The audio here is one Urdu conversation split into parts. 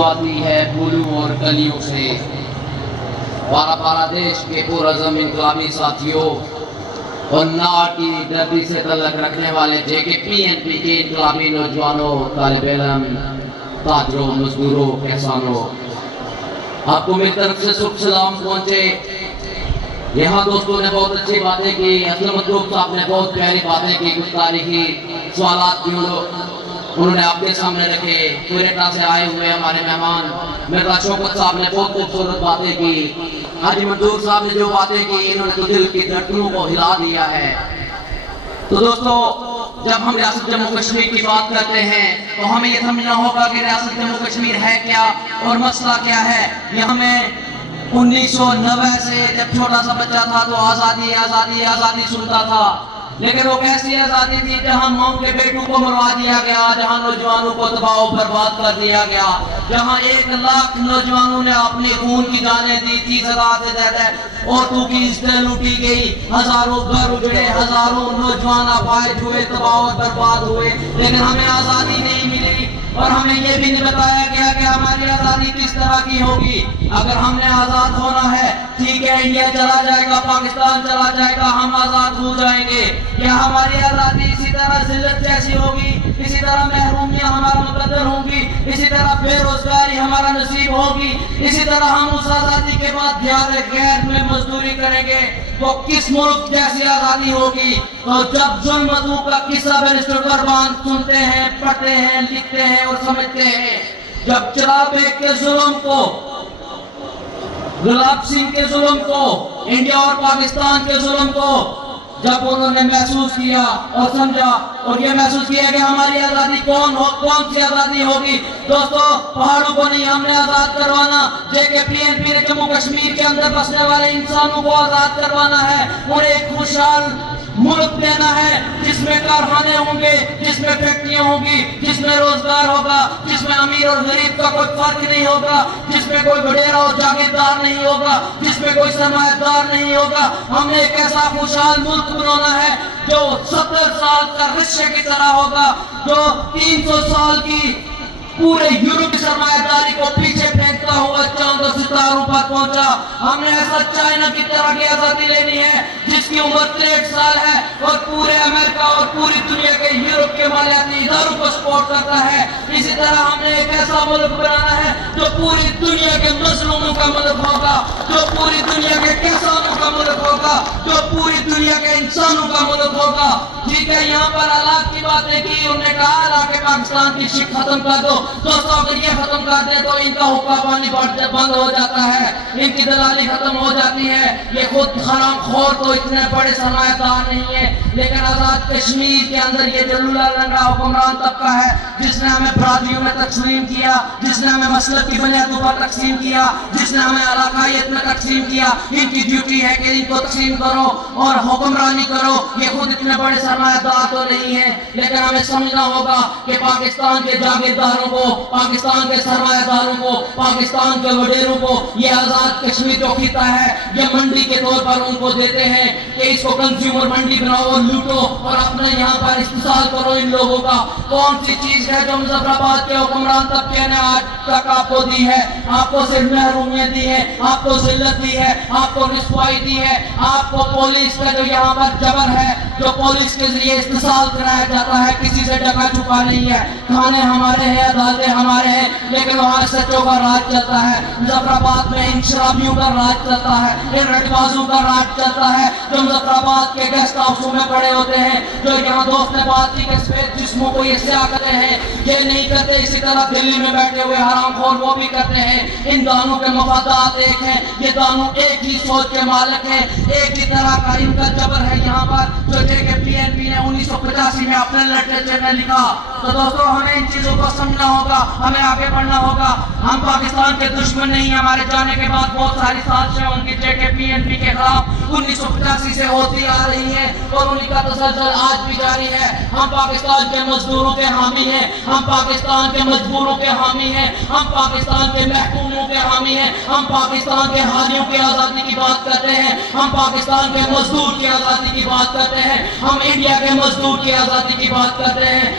خوشبو آتی ہے پھولوں اور کلیوں سے۔ پارا پارا دیش کے پرعزم انقلابی ساتھیوں اور ناٹ کی دھرتی سے تعلق رکھنے والے JKPNP کے انقلابی نوجوانوں، طالب علم، تاجروں، مزدوروں، کسانوں، آپ کو میری طرف سے سب سلام پہنچے۔ یہاں دوستوں نے بہت اچھی باتیں کی، اسلم مطلوب صاحب نے بہت پیاری باتیں کی، کچھ تاریخی سوالات بھی انہوں نے آپ کے سامنے رکھے۔ کوئٹہ سے آئے ہوئے ہمارے مہمان مرزا شوکت صاحب نے بہت خوبصورت باتیں کی۔ حاجی منظور صاحب نے جو باتیں کی انہوں نے تو دل کی دھڑکنوں کو ہلا دیا ہے۔ تو دوستو، جب ہم ریاست جموں کشمیر کی بات کرتے ہیں تو ہمیں یہ سمجھنا ہوگا کہ ریاست جموں کشمیر ہے کیا اور مسئلہ کیا ہے۔ یہاں میں 1990 سے جب چھوٹا سا بچہ تھا تو آزادی آزادی آزادی سنتا تھا، لیکن وہ کیسی آزادی تھی جہاں ماؤں کے بیٹوں کو مروا دیا گیا، جہاں نوجوانوں کو تباہ و برباد کر دیا گیا، جہاں 1 لاکھ نوجوانوں نے اپنے خون کی جانیں دی، 30,000 سے زیادہ عورتوں کی عزتیں لوٹی گئی، ہزاروں گھر اجڑے، ہزاروں نوجوان اپاہج ہوئے، تباہ و برباد ہوئے، لیکن ہمیں آزادی نہیں ملی۔ اور ہمیں یہ بھی نہیں بتایا گیا کہ ہماری آزادی کس طرح کی ہوگی۔ اگر ہم نے آزاد ہونا ہے، ٹھیک ہے، انڈیا چلا جائے گا، پاکستان چلا جائے گا، ہم آزاد ہو جائیں گے، کیا ہماری آزادی اسی طرح ذلت جیسی ہوگی، اسی طرح محرومیاں ہمارا مقدر ہوں گی، اسی طرح بے روزگاری ہمارا نصیب ہوگی، اسی طرح ہم اس آزادی کے بعد دیار غیر میں مزدوری کریں گے، وہ کس ملک جیسی آزادی ہوگی؟ تو جب ظلمتوں کا قصہ بیرسٹر قربان سنتے ہیں، پڑھتے ہیں، لکھتے ہیں اور سمجھتے ہیں، جب چرا بیگ کے ظلم کو، گلاب سنگھ کے ظلم کو، انڈیا اور پاکستان کے ظلم کو جب انہوں نے محسوس کیا اور سمجھا اور یہ محسوس کیا کہ ہماری آزادی کون سی آزادی ہوگی؟ دوستو، پہاڑوں کو نہیں ہم نے آزاد کروانا، JKPNP نے جموں کشمیر کے اندر بسنے والے انسانوں کو آزاد کروانا ہے، انہیں ایک خوشحال ملک دینا ہے جس میں کارخانے ہوں گے، جس میں فیکٹریاں ہوں گی، جس میں روزگار ہوگا، جس میں امیر اور غریب کا کوئی فرق نہیں ہوگا، جس میں کوئی وڈیرا اور جاگیردار نہیں ہوگا، جس میں کوئی سرمایہ دار نہیں ہوگا۔ ہم نے ایک ایسا خوشحال ملک بنانا ہے جو 70 سال کا رشے کی طرح ہوگا، جو 300 سال کی پورے یورپ کی سرمایہ داری کو پیچھے پھینکتا ہوا چاند و ستاروں پر پہنچا۔ ہم نے ایسا چائنا کی طرح کی آزادی لینی ہے جس کی عمر 63 سال ہے اور پورے امریکہ اور پوری دنیا کے یورپ کے مالیاتی اداروں کو سپورٹ کرتا ہے۔ اسی طرح ہم نے ایک ایسا ملک بنانا ہے جو پوری دنیا کے مظلوموں کا ملک ہوگا، جو پوری دنیا کے کسانوں کا ملک ہوگا، جو پوری دنیا کے انسانوں کا ملک ہوگا۔ ٹھیک ہے، یہاں پر علاق کی باتیں کی، انہوں نے کہا علاق پاکستان کی شک ختم کر دو۔ دوستوں، اگر یہ ختم کر دیں تو ان کا حقہ پانی بند ہو جاتا ہے، ان کی دلالی ختم ہو جاتی ہے۔ یہ خود حرام خور تو اتنے بڑے سرمایہ دار نہیں ہے، لیکن آزاد کشمیر کے اندر یہ جلولہ لنگڑا حکمران طبقہ ہے جس نے ہمیں برادریوں میں تقسیم کیا، جس نے ہمیں مسلک کی بنیادوں پر تقسیم کیا، جس نے ہمیں علاقائیت میں تقسیم کیا۔ ان کی ڈیوٹی ہے کہ ان کو تقسیم کرو اور حکمرانی کرو۔ یہ خود اتنے بڑے سرمایہ دار تو نہیں ہے، لیکن ہمیں سمجھنا ہوگا کہ پاکستان کے جاگیرداروں کو، پاکستان کے سرمایہ داروں کو، پاکستان کے وڈیروں کو یہ آزاد کشمیر جو خطہ ہے یہ منڈی کے طور پر ان کو دیتے ہیں کہ اس کو کنزیومر منڈی بناؤ اور لوٹو اور اپنے یہاں پر استحصال کرو ان لوگوں کا۔ کون سی چیز ہے جو مظفر آباد کے حکمران طبقے نے آج تک آپ کو دی ہے؟ آپ کو صرف محرومیت دی ہے، آپ کو ذلت دی ہے، آپ کو رسوائی دی ہے، آپ کو پولیس کا جو یہاں پر جبر ہے، جو پولیس کے ذریعے استحصال کرایا جاتا ہے، کسی سے ڈکا چھپا نہیں ہے۔ تھانے ہمارے ہیں، عدالتیں ہمارے ہیں، لیکن وہاں سچوں کا راج چلتا ہے۔ مظفر آباد میں ان شرابیوں کا راج چلتا ہے، ان رٹ بازوں کا راج چلتا ہے جو مظفر آباد کے گیسٹ ہاؤسوں میں پڑے ہوتے ہیں، جو یہاں دوست نے بات کی کہ سفید جسموں کو یہ سیاہ کرتے ہیں، یہ نہیں کرتے۔ اسی طرح دلی میں بیٹھے ہوئے حرام خور وہ بھی کرتے ہیں۔ ان دانوں کے مفادات ایک ہیں، یہ دانوں ایک ہی سوچ کے مالک ہیں، ایک ہی طرح کا ان کا جبر ہے یہاں پر جو JKPNP نے 1985 میں اپنے لٹریچر میں لکھا۔ تو دوستو، ہمیں ان چیزوں کو سمجھنا ہوگا، ہمیں آگے بڑھنا ہوگا۔ ہم پاکستان کے دشمن نہیں ہیں، ہمارے جانے کے بعد بہت ساری سازشیں ان کی JKPNP کے خلاف 1985 سے ہوتی آ رہی ہیں اور ان کا تسلسل آج بھی جاری ہے۔ ہم پاکستان کے مزدوروں کے حامی ہیں، ہم پاکستان کے مجبوروں کے حامی ہیں، ہم پاکستان کے محکوموں کے حامی ہیں، ہم پاکستان کے حالیوں کی آزادی کی بات کرتے ہیں، ہم پاکستان کے مزدور کی آزادی کی بات کرتے ہیں، ہم انڈیا کے مزدور کی آزادی کی بات کرتے ہیں،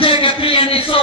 JKPNSO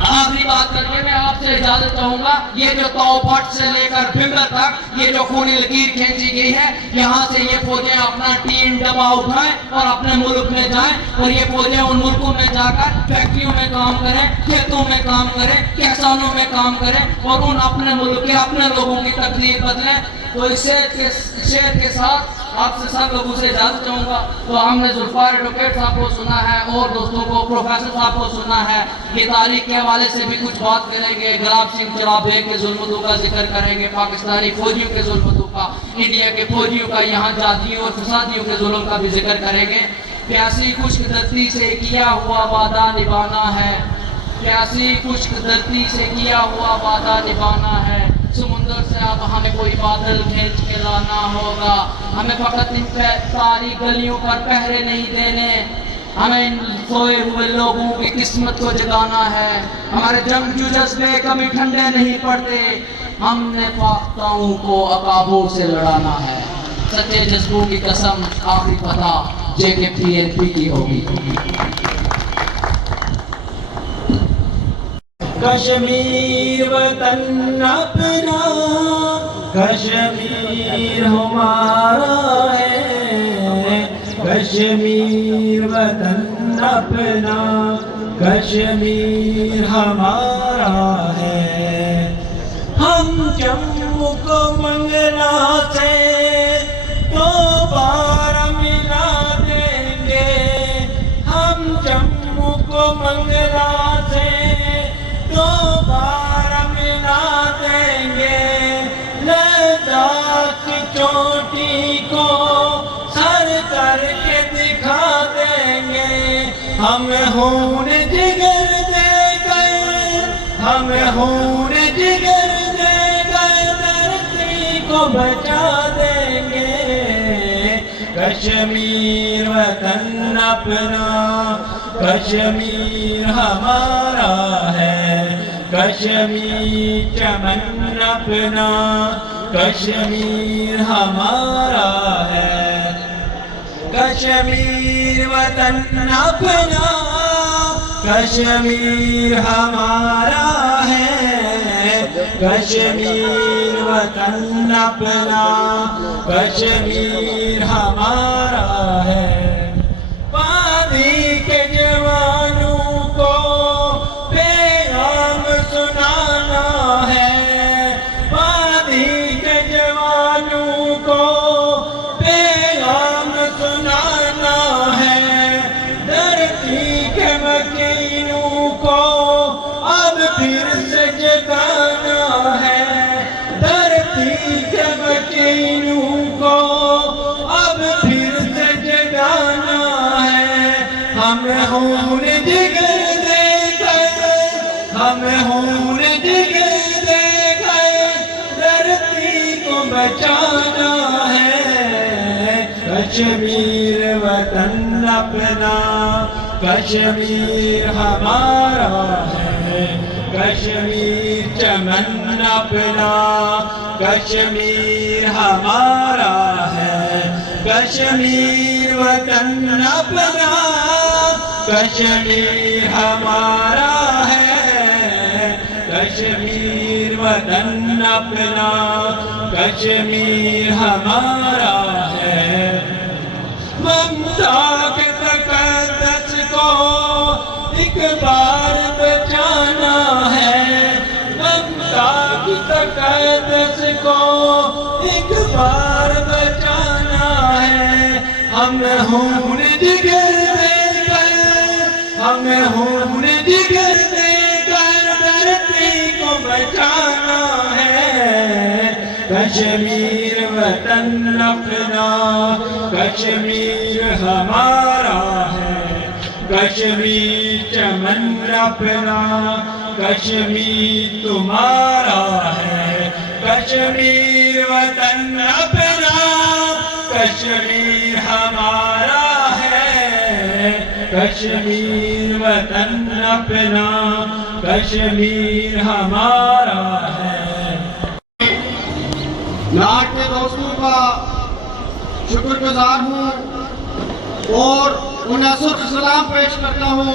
آخری بات کر کے میں آپ سے اجازت چاہوں گا، یہ جو توپٹ سے لے کر بھمبر تک یہ جو خونی لکیر کھینچی گئی ہے، یہاں سے یہ فوجیں اپنا ٹیم ڈبا اٹھائیں اور اپنے ملک میں جائیں، اور یہ فوجیں ان ملکوں میں جا کر فیکٹریوں میں کام کریں، کھیتوں میں کام کریں، کسانوں میں کام کریں، اور ان اپنے ملک کے اپنے لوگوں کی تقدیر بدلیں۔ تو اس شعر کے ساتھ آپ سے سب لوگوں سے اجازت چاہوں گا۔ تو ہم نے ذوالفقار ایڈوکیٹ صاحب کو سنا ہے اور دوستوں کو پروفیسر صاحب کو سنا ہے، یہ تاریخ کے حوالے سے بھی کچھ بات کریں گے، گلاب سنگھ چراب بیگ کے ظلم کا ذکر کریں گے، پاکستانی فوجیوں کے ظلم کا، انڈیا کے فوجیوں کا، یہاں جاتیوں اور فسادیوں کے ظلم کا بھی ذکر کریں گے۔ پیاسی خشک دھرتی سے کیا ہوا وعدہ نبھانا ہے، پیاسی خشک دھرتی سے کیا ہوا وعدہ نبھانا ہے، سمندر سے اب ہمیں کوئی بادل کھینچ کے لانا ہوگا، ہمیں فقط ان تاریک گلیوں پر پہرے نہیں دینے، ہمیں ان سوئے ہوئے لوگوں کی قسمت کو جگانا ہے، ہمارے جنگجو جذبے کبھی ٹھنڈے نہیں پڑتے، ہم نے پاکتاؤں کو عقابوں سے لڑانا ہے، سچے جذبوں کی قسم آخری فتح JKPNP کی ہوگی۔ کشمیر وطن اپنا، کشمیر ہمارا ہے، کشمیر وطن اپنا، کشمیر ہمارا ہے، ہم جموں کو منگلا سے دوبارہ ملا دیں گے، ہم جموں کو منگلا سے دوبارہ ملا دیں گے، لداخ کی چوٹی کو سر کر کے دکھا دیں گے، ہمیں خون جگر دے گئے، ہمیں خون جگر دے گئے، دھرتی کو بچا دیں گے، کشمیر وطن اپنا، کشمیر ہمارا ہے، کشمیر چمن اپنا، کشمیر ہمارا ہے، کشمیر وطن اپنا، کشمیر ہمارا ہے، کشمیر وطن اپنا، کشمیر ہمارا ہے، وادی کے جوانوں کو پیغام سنانا ہے، وادی کے جوانوں کو پیغام سنانا ہے، دھرتی کے مکینوں کو اب پھر سے جگانا ہے، دھرتی کے مکینوں کو اب پھر سے جگانا ہے، ہمیں خون جگر دے گئے، ہمیں خون جگر دے گئے، دھرتی کو بچانا ہے، کشمیر وطن اپنا، کشمیر ہمارا ہے، کشمیر چمن اپنا، کشمیر ہمارا ہے، کشمیر وطن اپنا، کشمیر ہمارا ہے، کشمیر وطن اپنا، کشمیر ہمارا ہے، ممتا کے تقدس کو ایک بار بچانا ہے، ممتا کی تقدس کو ایک بار بچانا ہے، ہمیں خون جگر دے کر، ہمیں خون جگر دے کر دھرتی کو بچانا ہے، کشمیر وطن اپنا، کشمیر ہمارا ہے، کشمیر چمن اپنا، کشمیر تمہارا ہے، کشمیر وطن اپنا، کشمیر ہمارا ہے، کشمیر وطن اپنا، کشمیر ہمارا ہے۔ لاٹ کے دوستوں کا شکر گزار ہوں اور انہیں سلام پیش کرتا ہوں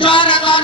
4000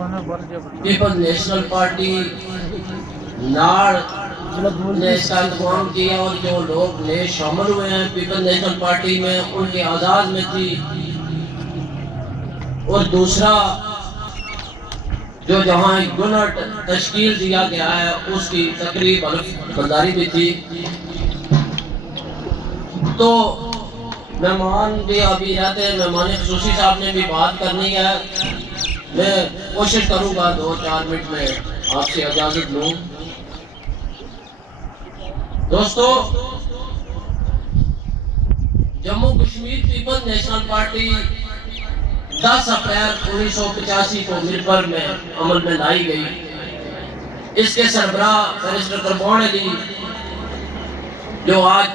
پیپل نیشنل پارٹی ناڑ نے اس کا انتظام کیا اور جو لوگ نئے شامل ہوئے ہیں پیپل نیشنل پارٹی میں ان کے اعزاز میں تھی. اور دوسرا جو جہاں یونٹ تشکیل دیا گیا ہے اس کی تقریب حلف برداری بھی تھی. تو مہمان بھی ابھی رہتے ہیں, مہمان خصوصی صاحب نے بھی بات کرنی ہے. میں کوشش کروں گا 2-4 منٹ میں آپ سے اجازت لوں. دوستو, Jammu Kashmir people national party 10 April 1985 کو ملبر میں عمل میں لائی گئی. اس کے سربراہ بیرسٹر قربان علی جو آج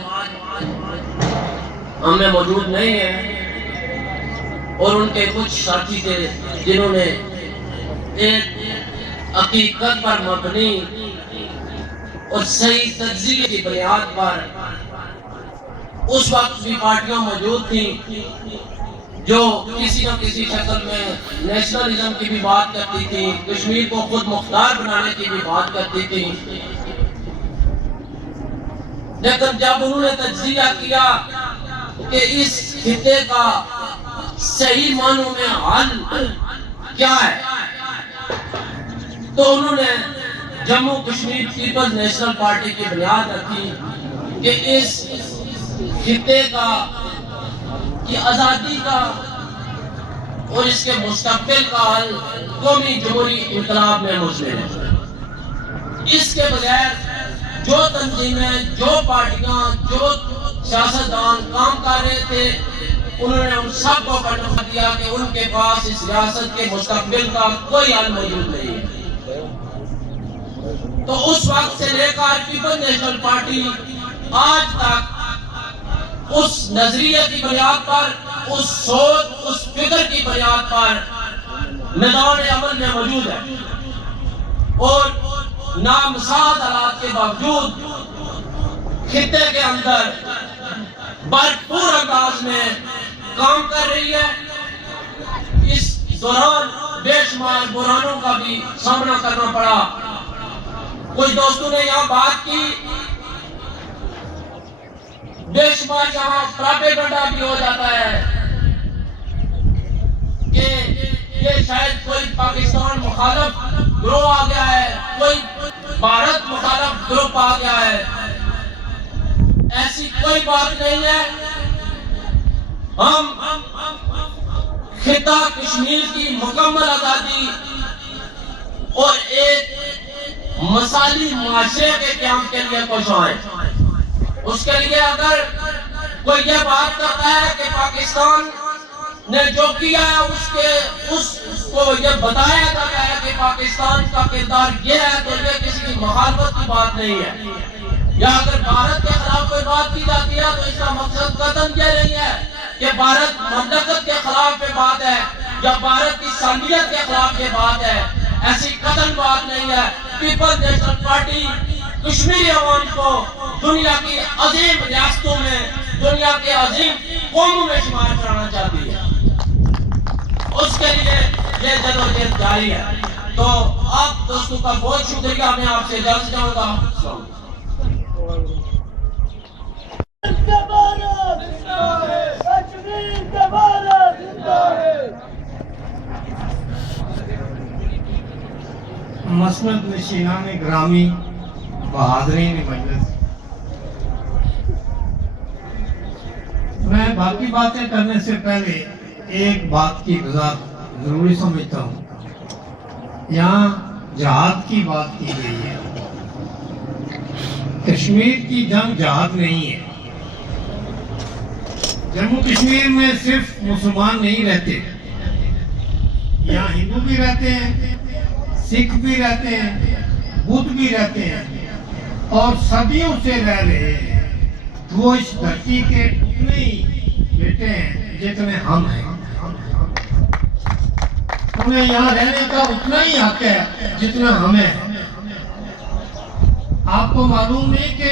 ہمیں موجود نہیں ہیں, اور ان کے کچھ ساتھی تھے جنہوں نے ایک حقیقت پر مبنی اور صحیح تجزیے کی بنیاد پر اس وقت بھی پارٹیاں موجود تھیں جو کسی نہ کسی شکل میں نیشنلزم کی بھی بات کرتی تھی, کشمیر کو خود مختار بنانے کی بھی بات کرتی تھی. لیکن جب انہوں نے تجزیہ کیا کہ اس خطے کا صحیح معنوں میں حل کیا ہے, تو انہوں نے Jammu Kashmir Peoples National Party کی بنیاد رکھی کہ اس خطے کا کی آزادی کا اور اس کے مستقبل کا حل قومی جمہوری انقلاب میں مشمل ہے. اس کے بغیر جو تنظیمیں, جو پارٹیاں, جو سیاستدان کام کر رہے تھے, انہوں نے ان سب کو بتا دیا کہ ان کے پاس اس ریاست کے مستقبل کا کوئی حل موجود نہیں ہے. تو اس وقت سے لے کر پیپل نیشنل پارٹی آج تک اس نظریے کی بنیاد پر, اس سوچ, اس فکر کی بنیاد پر میدان عمل میں موجود ہے, اور نامساعد حالات کے باوجود خطے کے اندر بھرپور انداز میں کام کر رہی ہے. اس دوران بے شمار بحرانوں کا بھی سامنا کرنا پڑا. کچھ دوستوں نے یہاں بات کی, بے شمار یہاں پراپیگنڈا بھی ہو جاتا ہے کہ یہ شاید کوئی پاکستان مخالف گروہ آ گیا ہے, کوئی بھارت مخالف گروپ آ گیا ہے. ایسی کوئی بات نہیں ہے. ہم خطہ کشمیر کی مکمل آزادی اور ایک مثالی معاشرے کے قیام کے لیے کوشاں ہیں. اس کے لیے اگر کوئی یہ بات کرتا ہے کہ پاکستان نے جو کیا ہے اس کو یہ بتایا جاتا ہے کہ پاکستان کا کردار یہ ہے, تو یہ کسی کی مخالفت کی بات نہیں ہے. یا اگر بھارت کے خلاف کوئی بات کی جاتی ہے تو اس کا مقصد قطعاً یہ نہیں ہے کہ بھارت مملکت کے خلاف یہ بات ہے یا بھارت کی سالمیت کے خلاف یہ بات ہے. ایسی قطعاً بات نہیں ہے. پیپل نیشنل پارٹی کشمیری عوام کو دنیا کی عظیم ریاستوں میں, دنیا کے عظیم قوموں میں شمار کرانا چاہتی ہے. اس کے لیے یہ جدوجہد جاری ہے. تو آپ دوستوں کا بہت شکریہ. میں آپ سے اجازت چاہوں گا. مسند نشینان گرامی, بہادرین مجلس, میں باقی باتیں کرنے سے پہلے ایک بات کی وضاحت ضروری سمجھتا ہوں. یہاں جہاد کی بات کی گئی ہے. کشمیر کی جنگ جہاد نہیں ہے. جموں کشمیر میں صرف مسلمان نہیں رہتے, یہاں ہندو بھی رہتے ہیں, سکھ بھی رہتے ہیں, بدھ بھی رہتے ہیں, اور صدیوں سے رہ رہے ہیں. وہ اس دھرتی کے اتنے ہی بیٹے ہیں جتنے ہم ہیں. ہمیں یہاں رہنے کا اتنا ہی حق ہے جتنا ہمیں ہے. آپ کو معلوم نہیں کہ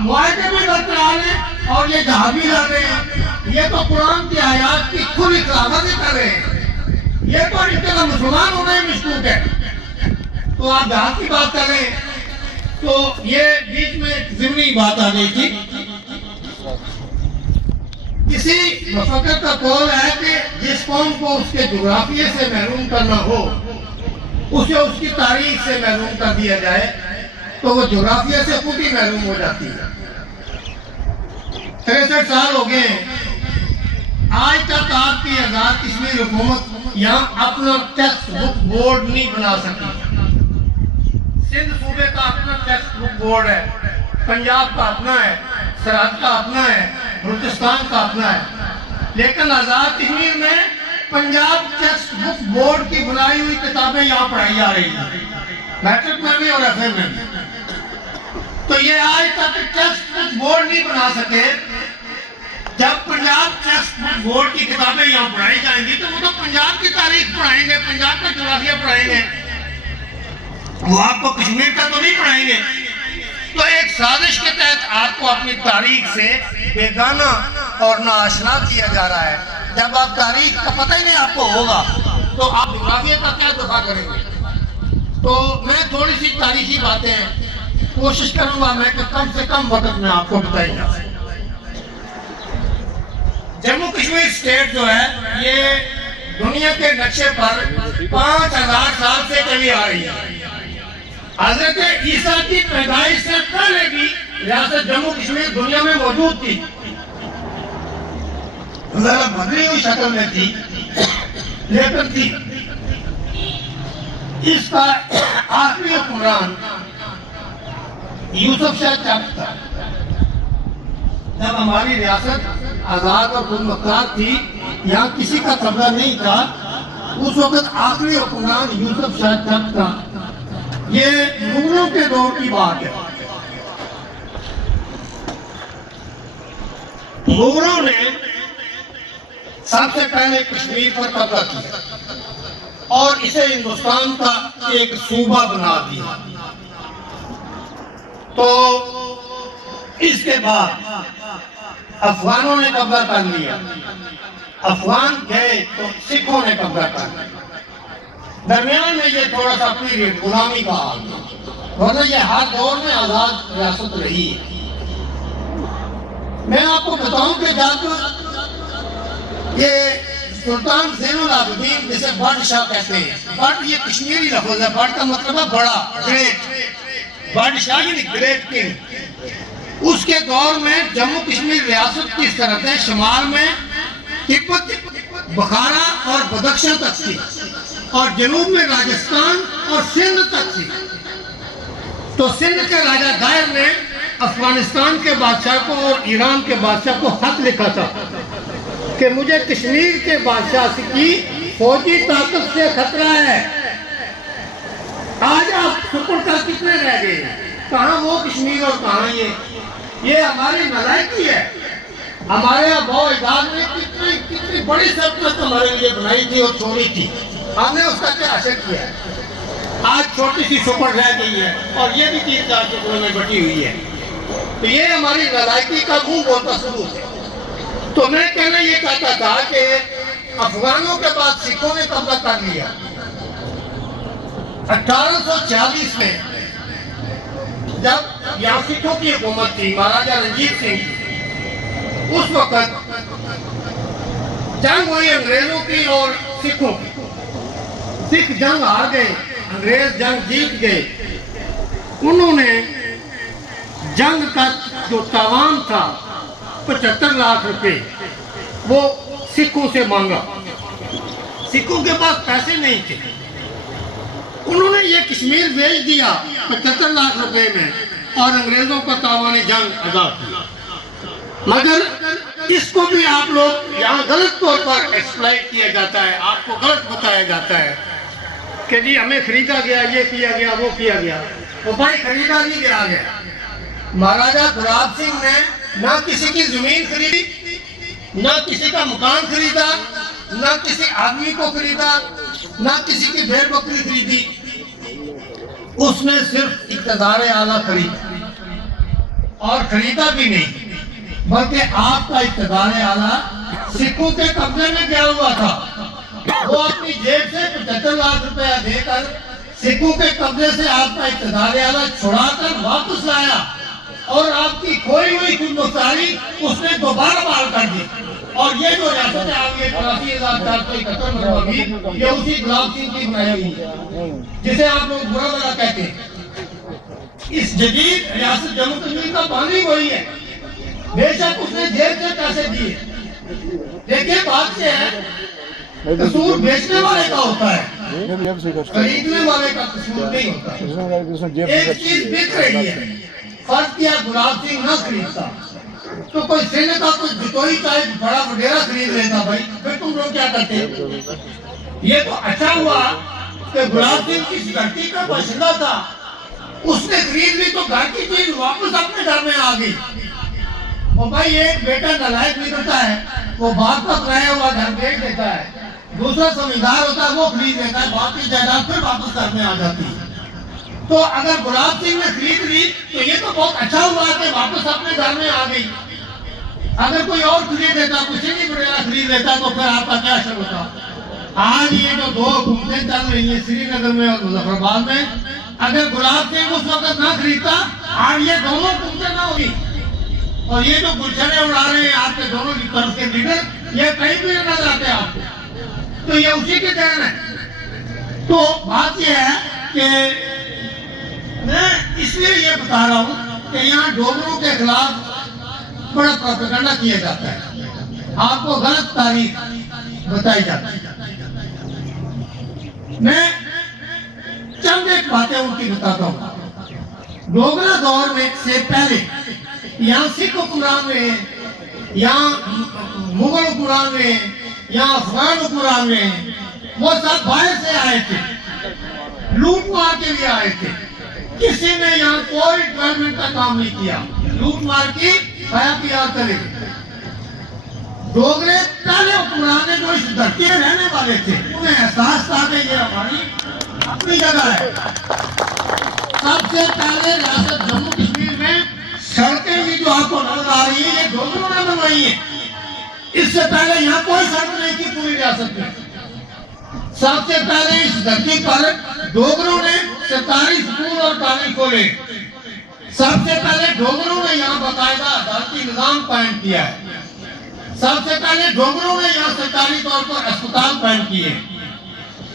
معاہدے بھی برقرار ہیں اور یہ جہاں بھی لا رہے ہیں، یہ تو قرآن کی آیات کی کھلی خلافت کر رہے ہیں، یہ تو ان کا مسلمان ہونا ہی مشکوک ہے۔ تو آپ جہاد کی بات کر رہے ہیں، تو یہ بیچ میں ایک ضمنی بات آ گئی تھی۔ کسی مفکر کا قول ہے کہ جس قوم کو اس کے جغرافیے سے محروم کرنا ہو اسے اس کی تاریخ سے محروم کر دیا جائے تو وہ جغرافیہ سے خود ہی محروم ہو جاتی ہے۔ 63 سال ہو گئے ہیں، آج تک آپ کی آزاد کشمیر حکومت یہاں اپنا ٹیکسٹ بک بورڈ نہیں بنا سکی۔ سندھ صوبے کا اپنا ٹیکسٹ بک بورڈ ہے، پنجاب کا اپنا ہے، سرحد کا اپنا ہے، بلوچستان کا اپنا ہے، لیکن آزاد کشمیر میں پنجاب ٹیکسٹ بک بورڈ کی بنائی ہوئی کتابیں یہاں پڑھائی جا رہی ہیں، میٹرک میں بھی اور ایف اے میں بھی۔ تو یہ آج تک ٹیکسٹ بک بورڈ نہیں بنا سکے۔ جب پنجاب ٹیکسٹ بک بورڈ کی کتابیں یہاں پڑھائی جائیں گی تو وہ تو پنجاب کی تاریخ پڑھائیں گے، پنجاب کا جغرافیہ پڑھائیں گے، وہ آپ کو کشمیر کا تو نہیں پڑھائیں گے۔ تو ایک سازش کے تحت آپ کو اپنی تاریخ سے بیگانہ اور ناآشنا کیا جا رہا ہے۔ جب آپ تاریخ کا پتہ ہی نہیں آپ کو ہوگا تو آپ جغرافیہ کا کیا دفاع کریں گے؟ تو میں تھوڑی سی تاریخی باتیں کوشش کروں گا میں کہ کم سے کم وقت میں آپ کو بتائی جا سکے۔ جموں کشمیر اسٹیٹ جو ہے یہ دنیا کے نقشے پر 5000 سال سے چلی آ رہی ہے۔ حضرت عیسیٰ کی پیدائش سے پہلے بھی ریاست جموں کشمیر دنیا میں موجود تھی، ذرا بدلی ہوئی شکل میں تھی لیکن تھی۔ اس کا آخری حکمران یوسف شاہ چک تھا۔ جب ہماری ریاست آزاد اور خود مختار تھی، یہاں کسی کا قبضہ نہیں تھا، اس وقت آخری حکمران یوسف شاہ چک تھا۔ یہ مغلوں کے دور کی بات ہے۔ مغلوں نے سب سے پہلے کشمیر پر قبضہ کیا اور اسے ہندوستان کا ایک صوبہ بنا دیا۔ تو اس کے بعد افغانوں نے قبضہ کر لیا، افغان گئے تو سکھوں نے قبضہ کر لیا۔ درمیان میں یہ تھوڑا سا پیریڈ غلامی کا آ گیا، ورنہ یہ ہر دور میں آزاد ریاست رہی ہے۔ میں آپ کو بتاؤں کہ جب یہ سلطان زین العابدین جسے بڑ شاہ کہتے ہیں، بڑ یہ کشمیری لفظ ہے، بڑ کا مطلب ہے بڑا، گریٹ، بڑ شاہ یعنی گریٹ کنگ۔ اس کے دور میں جموں کشمیر ریاست کی سرحدیں شمال میں تبت، بخارا اور بدخشاں تک تھی اور جنوب میں راجستان اور سندھ تک تھی۔ تو سندھ کے راجہ دائر نے افغانستان کے بادشاہ کو اور ایران کے بادشاہ کو خط لکھا تھا کہ مجھے کشمیر کے بادشاہ کی فوجی طاقت سے خطرہ ہے۔ آج آپ سپر کر کتنے رہ گئے، کہاں وہ کشمیر اور کہاں یہ ہماری نالائکی ہے۔ ہمارے اباؤ اجداد نے کتنی بڑی سلطنت ہمارے لیے بنائی تھی اور چھوڑی تھی، ہم نے اس کا کیا اثر کیا ہے؟ آج چھوٹی سی سپر رہ گئی ہے اور یہ بھی 3-4 ٹکڑوں میں بٹی ہوئی ہے۔ تو یہ ہماری نالائکی کا منہ بولتا ثبوت ہے۔ تو میں کہنا یہ کہتا تھا کہ افغانوں کے بعد سکھوں نے قبضہ کر لیا۔ 1846 میں جب یہاں سکھوں کی حکومت تھی، مہاراجہ رنجیت سنگھ کی، اس وقت جنگ ہوئی انگریزوں کی اور سکھوں کی۔ سکھ جنگ ہار گئے، انگریز جنگ جیت گئے۔ انہوں نے جنگ کا جو تاوان تھا 75 لاکھ روپے وہ سکھوں سے مانگا۔ سکھوں کے پاس پیسے نہیں تھے، انہوں نے یہ کشمیر بیچ دیا 75 لاکھ روپے میں اور انگریزوں کا تاوان جنگ ادا کیا۔ مگر اس کو بھی آپ لوگ یہاں غلط طور پر ایکسپلائٹ کیا جاتا ہے، آپ کو غلط بتایا جاتا ہے کہ جی ہمیں خریدا گیا، یہ کیا گیا، وہ کیا گیا۔ وہ بھائی خریدا نہیں گیا۔ مہاراجہ گلاب سنگھ نے نہ کسی کی زمین خریدی، نہ کسی کا مکان خریدا، نہ کسی آدمی کو خریدا، نہ کسی کی بھیڑ بکری خریدی، اس نے صرف اقتدار اعلیٰ خریدا۔ اور خریدا بھی نہیں، بلکہ آپ کا اقتدار اعلیٰ سکھوں کے قبضے میں کیا ہوا تھا؟ وہ اپنی جیب سے 75 لاکھ روپیہ دے کر سکھوں کے قبضے سے آپ کا اقتدار اعلیٰ چھڑا کر واپس لایا، اور آپ کی کھوئی ہوئی خود مختاری اس نے دوبارہ بحال کر دی۔ اور یہ جو ریاست ہے آگے 83,471 مرتبہ یہ اسی گلاب سنگھ کی بنائی ہوئی ہے، جسے آپ لوگ برا بڑا کہتے ہیں۔ اس جدید ریاست جموں کشمیر کا بانی وہی ہے، بے شک اس نے جیب سے پیسے دیے۔ دیکھیں بات یہ ہے، قصور بیچنے والے کا ہوتا ہے، خریدنے والے کا قصور نہیں ہوتا۔ ایک چیز بک رہی ہے، فرض کیا گلاب سنگھ نہ خریدتا تو کوئی سندھ کا کوئی جتوئی چاہے بڑا وڈیرا خرید لیتا، بھائی پھر تم لوگ کیا کرتے؟ یہ تو اچھا ہوا کہ گلاب سنگھ کس دھرتی کا باشندہ تھا، اس نے خرید لی تو گھر کی چیز واپس اپنے گھر میں آ گئی۔ اور بھائی ایک بیٹا نالائق نکلتا ہے، وہ باپ کا بنایا ہوا گھر بیچ دیتا ہے، دوسرا سمجھدار ہوتا ہے وہ خرید لیتا ہے، باپ کی جائیداد پھر واپس گھر میں آ جاتی ہے۔ تو اگر گلاب سنگھ نے خرید لی تو یہ تو بہت اچھا ہوا کہ واپس اپنے گھر میں آ گئی۔ اگر کوئی اور خرید لیتا، کسی بھی وڈیرا خرید لیتا تو پھر آپ کا کیا اثر ہوتا؟ آج یہ جو دو حکومتیں چل رہی ہیں سری نگر میں اور مظفر آباد میں، اگر گلاب سنگھ اس وقت نہ خریدتا آج یہ دونوں حکومتیں نہ ہوئی۔ اور یہ جو گلشنیں اڑا رہے ہیں آپ کے دونوں طرف کے لیڈر، یہ کہیں بھی نظر آتے آپ کو، تو یہ اسی کے دین ہے۔ تو بات یہ ہے کہ میں اس لیے یہ بتا رہا ہوں کہ یہاں ڈوگروں کے خلاف بڑا پروپیگنڈا کیا جاتا ہے، آپ کو غلط تاریخ بتائی جاتی ہے۔ میں چند ایک باتیں ان کی بتاتا ہوں۔ ڈوگرا دور میں سے پہلے یہاں سکھ حکمران رہے، یہاں مغل حکمران رہے، یہاں افغان حکمران رہے، وہ سب باہر سے آئے تھے، لوٹ مار کے لیے آئے تھے، کسی نے یہاں کوئی ڈیولپمنٹ کا کام نہیں کیا، لوٹ مار کی خیال کرے۔ ڈوگرے پہلے حکمران جو اس دھرتی میں رہنے والے تھے، انہیں احساس تھا کہ یہ ہماری اپنی جگہ ہے۔ سب سے پہلے ریاست جموں کشمیر میں سڑکیں بھی جو آپ کو نظر آ رہی ہیں یہ ڈوگروں نے بنوائی ہیں، اس سے پہلے یہاں کوئی سڑک نہیں تھی پوری ریاست میں۔ سب سے پہلے اس دھرتی پر ڈوگروں نے سرکاری اسکول اور کالج کھولے، سب سے پہلے ڈوگروں نے یہاں باقاعدہ عدالتی نظام قائم کیا ہے، سب سے پہلے ڈوگروں نے یہاں سرکاری طور پر اسپتال قائم کیے۔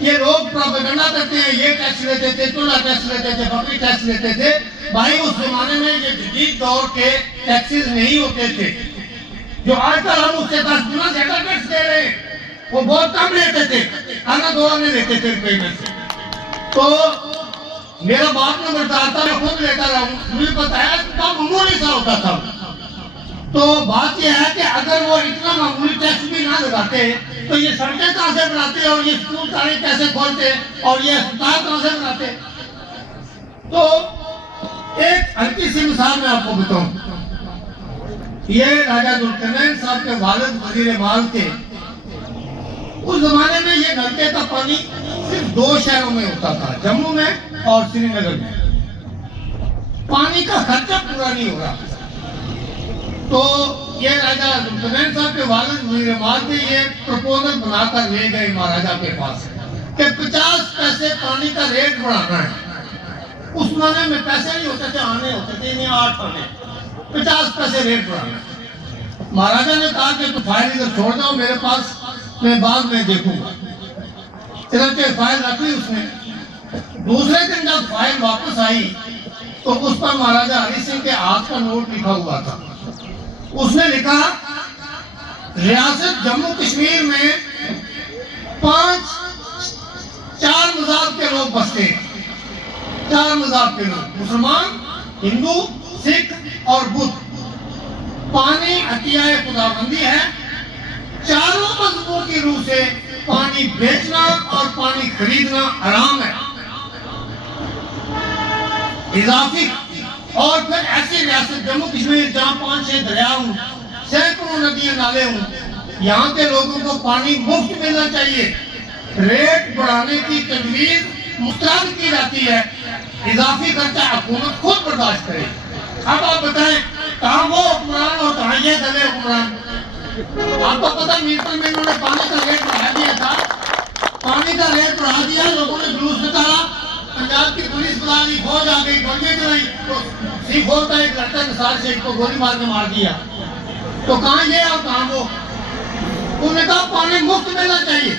یہ لوگ پروپیگنڈا کرتے ہیں یہ ٹیکس لیتے تھے، چولہا ٹیکس لیتے تھے، بکری ٹیکس لیتے تھے۔ بھائی اس زمانے میں یہ جدید دور کے ٹیکسز نہیں ہوتے تھے، جو آج کل ہم اس سے 10 گنا زیادہ ٹیکس دے رہے ہیں، وہ بہت کم لیتے تھے، آنا دو آنے لیتے تھے روپے میں سے۔ تو میرا باپ نے بتاتا میں خود لیتا رہا ہوں، مجھے بتایا اتنا معمولی سا ہوتا تھا۔ تو بات یہ ہے کہ اگر وہ اتنا معمولی ٹیکس بھی نہ لگاتے تو یہ سڑکیں کہاں سے بناتے اور یہ اسکول کالج کیسے کھولتے اور یہ اسپتال کہاں سے بناتے؟ تو ایک ہلکی سی مثال میں آپ کو بتاؤں، یہ راجہ ذوالقرنین صاحب کے والد وزیر مال تھے۔ اس زمانے میں یہ نلکے کا پانی صرف 2 شہروں میں ہوتا تھا، جموں میں اور سری نگر میں۔ پانی کا خرچہ پورا نہیں ہو رہا، تو یہ راجہ ذوالقرنین صاحب کے والد وزیر مال تھے، یہ پروپوزل بنا کر لے گئے مہاراجہ کے پاس کہ 50 پیسے پانی کا ریٹ بڑھانا ہے۔ اس زمانے میں پیسے نہیں ہوتے تھے، آنے ہوتے تھے، نہیں 8 آنے، 50 پیسے ریٹ بڑھانا ہے۔ مہاراجہ نے کہا کہ تو فائل ادھر چھوڑ دو میرے پاس، میں بعد میں دیکھوں گا۔ چنانچہ فائل رکھ لی اس نے۔ دوسرے دن جب فائل واپس آئی تو اس پر مہاراجہ ہری سنگھ کے ہاتھ کا نوٹ لکھا ہوا تھا۔ اس نے لکھا ریاست جموں کشمیر میں 4 مذہب کے لوگ بستے ہیں، 4 مذہب کے لوگ، مسلمان، ہندو، سکھ اور بدھ۔ پانی عطیہ خداوندی ہے، چاروں مذہبوں کی روح سے پانی بیچنا اور پانی خریدنا حرام ہے۔ اضافی اور پھر ایسی ریاست جموں کشمیر جہاں 5-6 دریا ہوں، سینکڑوں ندیاں نالے ہوں، یہاں کے لوگوں کو پانی مفت ملنا چاہیے۔ ریٹ بڑھانے کی تجویز مسترد کی جاتی ہے، اضافی خرچہ حکومت خود برداشت کرے۔ اب آپ بتائیں کہاں وہ حکمران اور کہاں یہ دلے حکمران؟ آپ کو پتہ میٹر میں انہوں نے پانی کا ریٹ بڑھا دیا تھا، پانی کا ریٹ بڑھا دیا، لوگوں نے جلوس نکالا، پنجاب کی پولیس بلا لی، فوج آ گئی، گولیاں چلائی، تو C4 کا ایک لڑکا مثال سے ایک کو گولی مار کے مار دیا، تو کہاں یہ اور کہاں وہ؟ انہوں نے کہا پانی مفت ملنا چاہیے،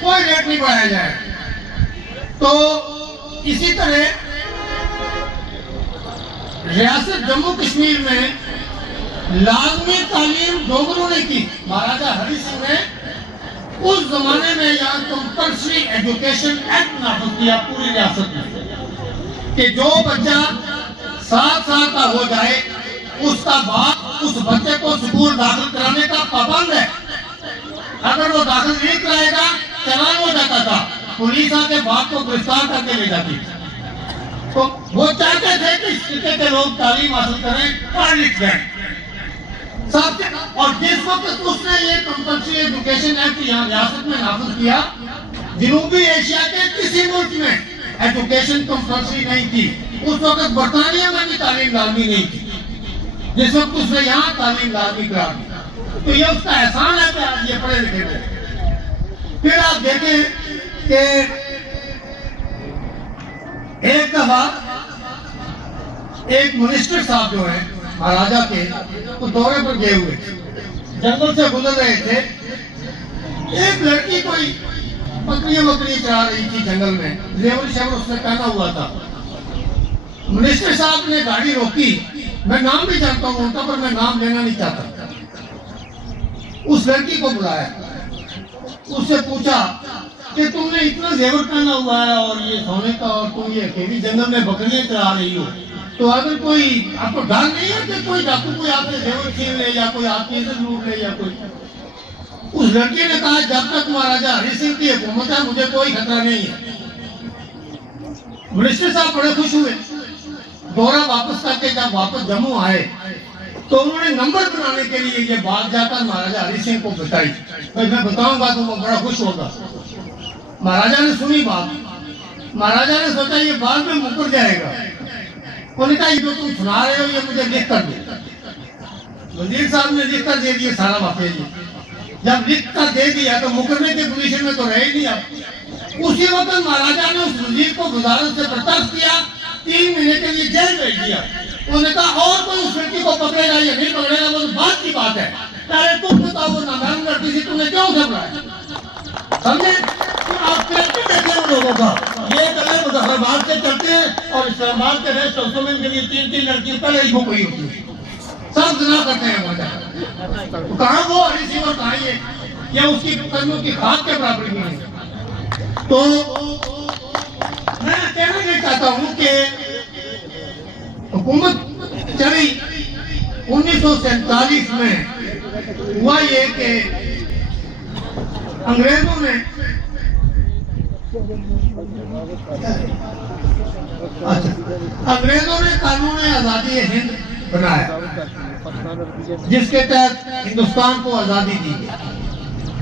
کوئی ریٹ نہیں بڑھایا جائے۔ تو اسی طرح ریاست جموں کشمیر میں لازمی تعلیم ڈوگروں نے کی۔ مہاراجہ ہری سنگھ نے اس زمانے میں یہاں کمپلسری ایجوکیشن ایکٹ نافذ کیا پوری ریاست میں کہ جو بچہ 7 سال کا ہو جائے اس کا باپ اس بچے کو سکول داخل کرانے کا پابند ہے۔ اگر وہ داخل نہیں کرائے گا چلان ہو جاتا تھا، پولیس آ کے باپ کو گرفتار کر کے لے جاتی تھی۔ تو وہ چاہتے تھے کہ اس خطے کے لوگ تعلیم حاصل کریں، پڑھ لکھ جائیں۔ اور جس وقت اس نے یہ کمپلسری ایجوکیشن ایکٹ یہاں ریاست میں نافذ کیا، جنوبی ایشیا کے کسی ملک میں ایجوکیشن کمپلسری نہیں تھی۔ اس وقت برطانیہ میں بھی تعلیم لازمی نہیں تھی، جس وقت اس نے یہاں تعلیم لازمی قرار دی۔ تو یہ اس کا احسان ہے کہ آج یہ پڑھے لکھے تھے۔ پھر آپ دیکھیں کہ ایک دفعہ ایک منسٹر صاحب جو ہیں مہاراجہ کے وہ دورے پر گئے ہوئے تھے، جنگل سے گزر رہے تھے، ایک لڑکی کوئی بکریاں چرا رہی تھی جنگل میں، زیور شیور اس نے پہنا ہوا تھا۔ منسٹر صاحب نے گاڑی روکی، میں نام بھی جانتا ہوں ان کا پر میں نام لینا نہیں چاہتا۔ اس لڑکی کو بلایا، اس سے پوچھا کہ تم نے اتنا زیور پہنا ہوا ہے اور یہ سونے کا، اور تم یہ اکیلی جنگل میں بکریاں چرا رہی ہو، تو اگر کوئی آپ کو ڈر نہیں ہے کہ کوئی ڈاکو کوئی آپ سے زیور چھین لے یا کوئی آپ کی عزت لوٹ لے یا کوئی؟ اس لڑکی نے کہا جب تک مہاراجہ ہری سنگھ کی حکومت ہے مجھے کوئی خطرہ نہیں ہے۔ منسٹر صاحب بڑے خوش ہوئے، دورہ واپس کر کے جب واپس جموں آئے تو انہوں نے نمبر بنانے کے لیے یہ بات جا کر مہاراجہ ہری سنگھ کو بتائی، میں بتاؤں گا تو وہ بڑا خوش ہوگا۔ مہاراجہ نے سنی بات، مہاراجہ نے سوچا یہ بعد میں مکر جائے گا، انہوں نے کہا یہ جو تم سنا رہے ہو یہ مجھے لکھ کر دے۔ وزیر صاحب نے لکھ کر دے دیا سارا واقعہ، جب لکھ کر دے دیا تو مکرنے کے پوزیشن میں تو رہے نہیں اب۔ اسی وقت مہاراجہ نے اس وزیر کو گزارش سے برطرف کیا، 3 مہینے کے لیے جیل بھیج دیا۔ انہوں نے کہا اور کوئی اس لڑکی کو پکڑے گا یا نہیں پکڑے گا وہ بات کی بات ہے، پہلے تم بتاؤ وہ نامعلوم لڑکی تھی تم نے کیوں گھبرایا؟ سمجھے؟ آپ کہتے دیکھیں ان لوگوں کا یہ کلے مظفرآباد سے چلتے ہیں اور اسلام آباد کے ریسٹ آف وومن کے لیے 3 لڑکیاں پہلے ہی بک ہوئی ہوتی ہیں، سب زنا کرتے ہیں وہاں۔ کہاں وہ ہری سنگھ اور کہاں یہ اس کی قدموں کی خاک کے برابر بھی نہیں۔ تو میں کہنا یہ چاہتا ہوں کہ حکومت چلی 1947 میں ہوا یہ کہ انگریزوں نے قانون آزادی ہند بنایا جس کے تحت ہندوستان کو آزادی دی گئی۔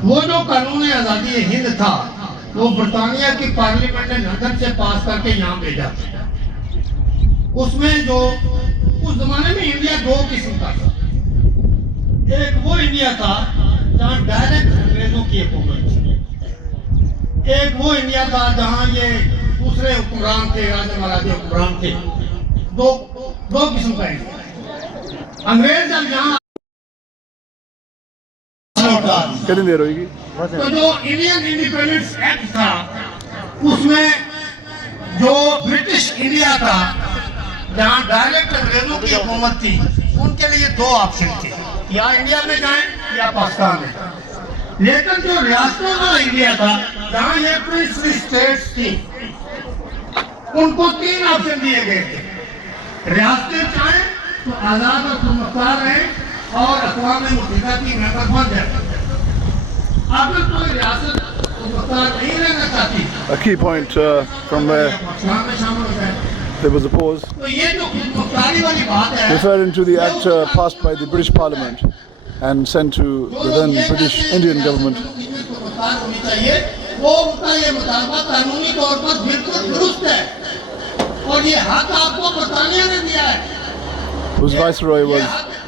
وہ جو قانون آزادی ہند تھا وہ برطانیہ کی پارلیمنٹ نے لندن سے پاس کر کے یہاں بھیجا تھا۔ اس میں جو اس زمانے میں انڈیا 2 قسم کا تھا، ایک وہ انڈیا تھا جہاں ڈائریکٹ انگریزوں کی حکومت تھی، ایک وہ انڈیا تھا جہاں یہ دوسرے حکمران تھے، راجہ مہاراجہ حکمران تھے۔ دو قسم کا انڈیا۔ انگریز جب یہاں تو جو انڈین انڈیپینڈنس ایکٹ تھا اس میں جو برٹش انڈیا تھا جہاں ڈائریکٹ انگریزوں کی حکومت تھی ان کے لیے 2 آپشن تھے، یا انڈیا میں جائیں یا پاکستان میں۔ لیکن جو ریاستوں کا انڈیا تھا جہاں یہ پرنسلی اسٹیٹس تھی ان کو 3 آپشن دیے گئے تھے، ریاستیں چاہیں تو آزاد اور خودمختار رہیں اور اقوام متحدہ کی ممبر بن جائیں۔ اگر کوئی ریاست خودمختار نہیں رہنا چاہتی A key point from where Pakistan میں شامل ہو جائے۔ there was a pause تو یہ جو خودمختاری والی بات ہے referring to the act passed by the British Parliament and sent to the then British Indian government. ہونی چاہیے وہ ان کا یہ مطالبہ قانونی طور پر بالکل درست ہے اور یہ حق آپ کو برطانیہ نے دیا ہے۔ whose viceroy was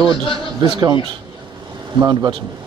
Lord Viscount Mountbatten.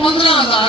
15,000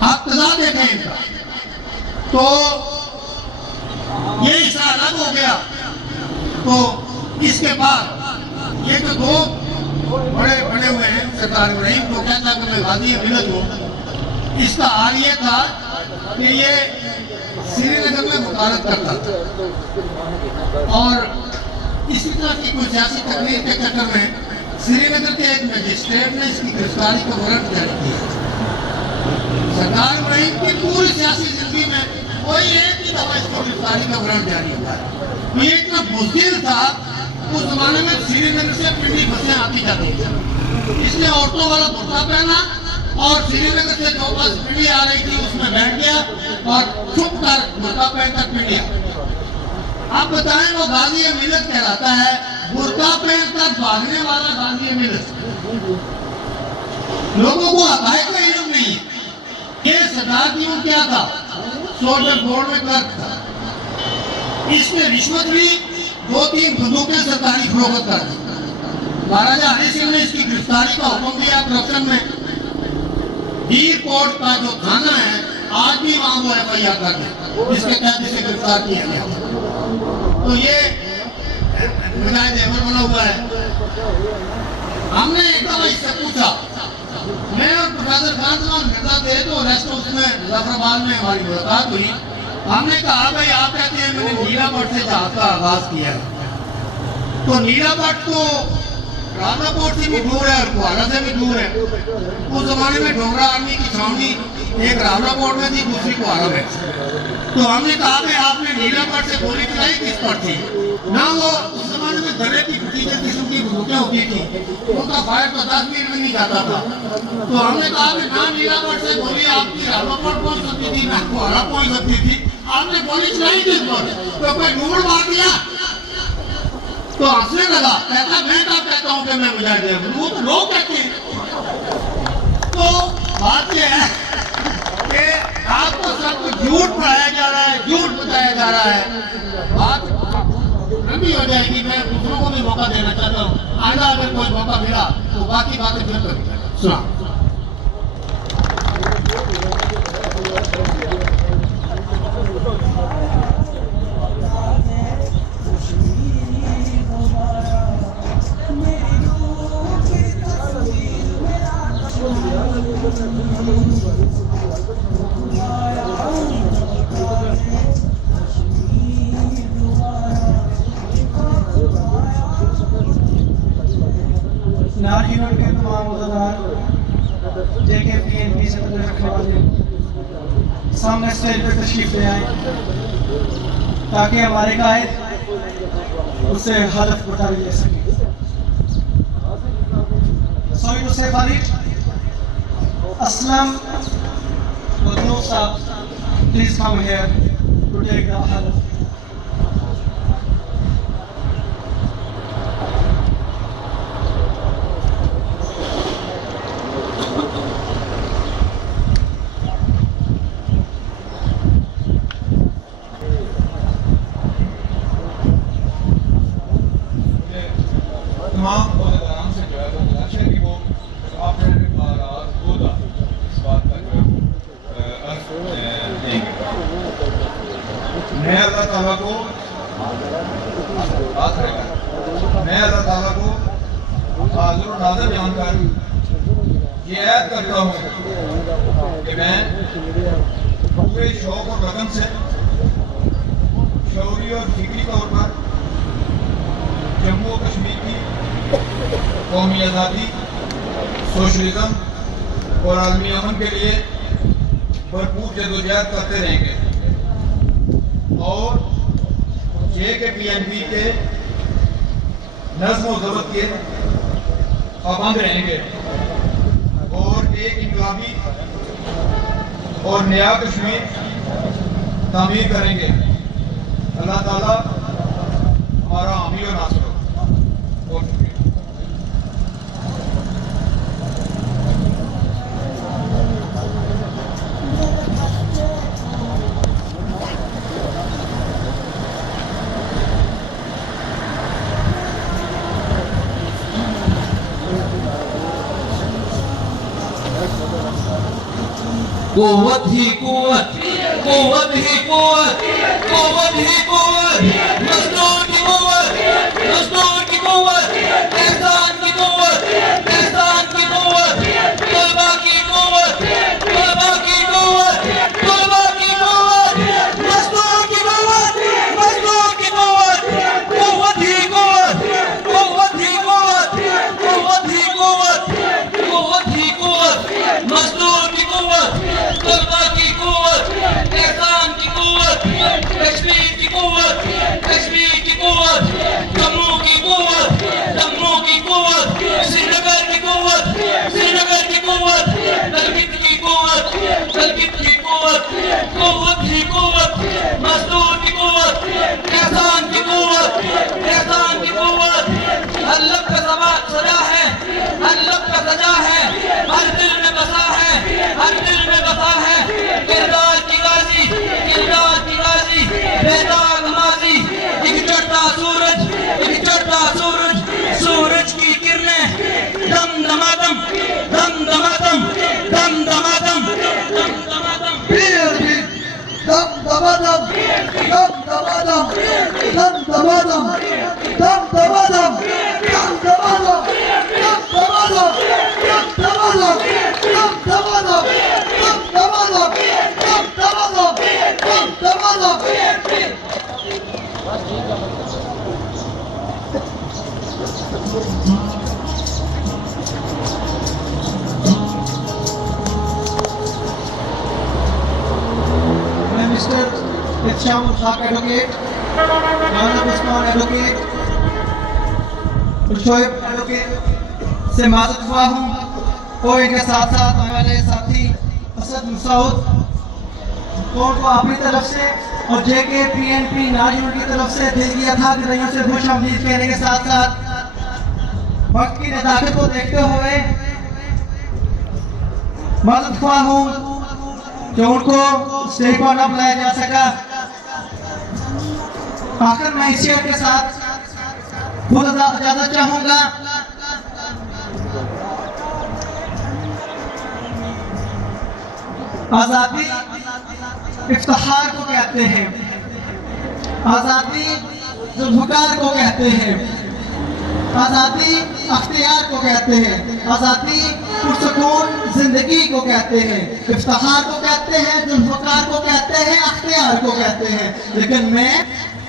آپ تضاد دیکھیں ان کا. تو یہ حصہ الگ ہو گیا. تو اس کے بعد یہ جو دو بڑے بڑے ہوئے ہیں سردار ابراہیم جو کہتا کہ میں غازی ملت ہوں، اس کا حال یہ تھا کہ یہ سری نگر میں مطالعت کرتا تھا اور اسی طرح کی کوئی سیاسی تقریر کے چکر میں سری نگر کے ایک مجسٹریٹ نے اس کی گرفتاری کو وارنٹ جاری کیا. سردار ابراہیم کی پوری سیاسی زندگی میں کوئی ایک ہی دفعہ اس کو گرفتاری کا وارنٹ جاری ہوا ہے. تو یہ اتنا بزدل تھا. اس زمانے میں سری نگر سے پنڈی بسیں آتی جاتی تھیں. اس نے عورتوں والا برقع پہنا اور سری نگر سے جو بس پنڈی آ رہی تھی اس میں بیٹھ گیا اور چھپ کر برقع پہن کر پنڈی آ گیا. آپ بتائیں وہ غازی ملت کہلاتا ہے، برقع پہن کر بھاگنے والا غازی ملت. لوگوں کو حقائق کا علم نہیں ہے. یہ سردار کیوں کیا تھا؟ سولجر بورڈ میں کلرک تھا. اس نے رشوت لی، 2-3 بندوقیں سرکاری فروخت کر دی. مہاراجہ ہری سنگھ نے اس کی گرفتاری کا حکم دیا کرپشن میں. ہیر کوٹ کا جو تھانہ ہے آج بھی وہاں وہ FIR کر دیں جس کے تحت اسے گرفتار کیا گیا. تو یہ مجاہد احمد بنا ہوا ہے. ہم نے ایک دفعہ اس سے پوچھا، میں اور پروفیسر خان زمان مرزا تھے تو ریسٹ اس میں ظفر آباد میں ہماری ملاقات ہوئی. ہم نے کہا بھائی آپ کہتے ہیں میں نے نیلا پٹ سے جہاز کا آغاز کیا ہے. تو نیلا پٹ تو راولہ کوٹ سے بھی دور ہے اور کوہالہ سے بھی دور ہے. اس زمانے میں ڈونگرا آرمی کی چھاؤنی ایک راولہ کوٹ میں تھی، دوسری کوہالہ میں. تو ہم نے کہا کہ آپ نے نیلا پٹ سے گولی چلائی کس پر تھی؟ نہ وہ اس زمانے میں درے کی بھتیجے قسم کی بندوقیں ہوتی تھی، ان کا فائر تو 10 منٹ میں نہیں جاتا تھا. تو ہم نے کہا کہ نہ نیلا پٹ سے گولی آپ کی راولہ کوٹ پہنچ سکتی تھی نہ کوہالہ پہنچ سکتی تھی. آپ نے گولی چلائی کس پر؟ تو کوئی ڈوڑ مار دیا. تو ہنسنے لگا، کہتا میں کہا کہتا ہوں کہ میں مجاہد ہوں، وہ تو لوگ کہتے ہیں. تو بات یہ ہے کہ آپ کو سب کو جھوٹ پڑھایا جا رہا ہے، جھوٹ بتایا جا رہا ہے. بات لمبی ہو جائے گی. میں دوسروں کو بھی موقع دینا چاہتا ہوں، آئندہ اگر کوئی موقع ملا تو باقی باتیں پھر کریں. سنا نار یونٹ کے تمام عہدیدار، JK-PNP سے تعلق رکھنے والے سامنے اسٹیج پر تشریف لے آئیں تاکہ ہمارے قائد اس سے حلف برداری لے سکیں. So Yusuf Ali, Aslam Wadnoof Saab, please come here to take the halaf. تمام عہدیداران سے جو ہے وہ گزارش ہے کہ وہ اپنے اس بات کا جو ہے عرض دیں گے. میں اللہ تعالیٰ کو حاضر و ناظر جان کر یہ عہد کرتا ہوں کہ میں پورے شوق اور لگن سے شعوری اور فکری طور پر جموں و کشمیر کی قومی آزادی، سوشلزم اور عالمی امن کے لیے بھرپور جدوجہد کرتے رہیں گے اور JK-PNP کے نظم و ضبط کے پابند رہیں گے اور ایک انقلابی اور نیا کشمیر تعمیر کریں گے. اللہ تعالیٰ ہمارا حامی و ناصر ہو. بہت شکریہ. قوت ہی قوت قوت ہی قوت قوت ہی قوت مزدور کی قوت مزدور کی قوت احسان کی قوت احسان کی قوت طلبا کی قوت طلبا کی قوت طلبا کی قوت مزدور کی قوت مزدور کی قوت قوت ہی قوت قوت ہی قوت قوت ہی قوت قوت ہی قوت مزدور کی قوت طلبا کی قوت احسان کی قوت کشمیر کی قوت کشمیر کی قوت جموں کی قوت جموں کی قوت سری نگر کی قوت سری نگر کی قوت گلگت کی قوت گلگت کی قوت قوت ہی قوت مزدور کی قوت احسان کی قوت احسان کی قوت ہر لب کا سجا ہے ہر لب کا سجا ہے ہر دل میں بسا ہے ہر دل میں بسا ہے کردار کی غازی کردار کی غازی بیدار نمازی ایک چڑھتا سورج ایک چڑھتا سورج سورج کی کرنیں دم دمادم دم دمادم دم دمادم دم دمادم پھر بھی دم دمادم دم دمادم دم دمادم دم دمادم دم دمادم دم دمادم دم دمادم دم دمادم دم دمادم دم دمادم دم دمادم میں مسٹر احتشام الحق ایڈوکیٹ مولانا عثمان ایڈوکیٹ شعیب ایڈوکیٹ سے معذرت خواہ ہوں اور ان کے ساتھ ساتھ ہمارے ساتھی اسد مسعود کو اپنی طرف سے اور جے کے پی این پی ناجون کی طرف سے دل کی اتھادیوں سے خوش آمدید کہنے کے ساتھ ساتھ وقت کی نزاکت کو دیکھتے ہوئے معذرت خواہ ہوں کہ ان کو اسٹیج پر نہ بلایا جا سکا. آخر میں اس شعر کے ساتھ خود اجازت چاہوں گا. آزادی افتخار کو کہتے ہیں, آزادی ذوالفقار کو کہتے ہیں, آزادی اختیار کو کہتے ہیں, آزادی پرسکون زندگی کو کہتے ہیں, افتخار کو کہتے ہیں, ذوالفقار کو کہتے ہیں, اختیار کو کہتے ہیں. لیکن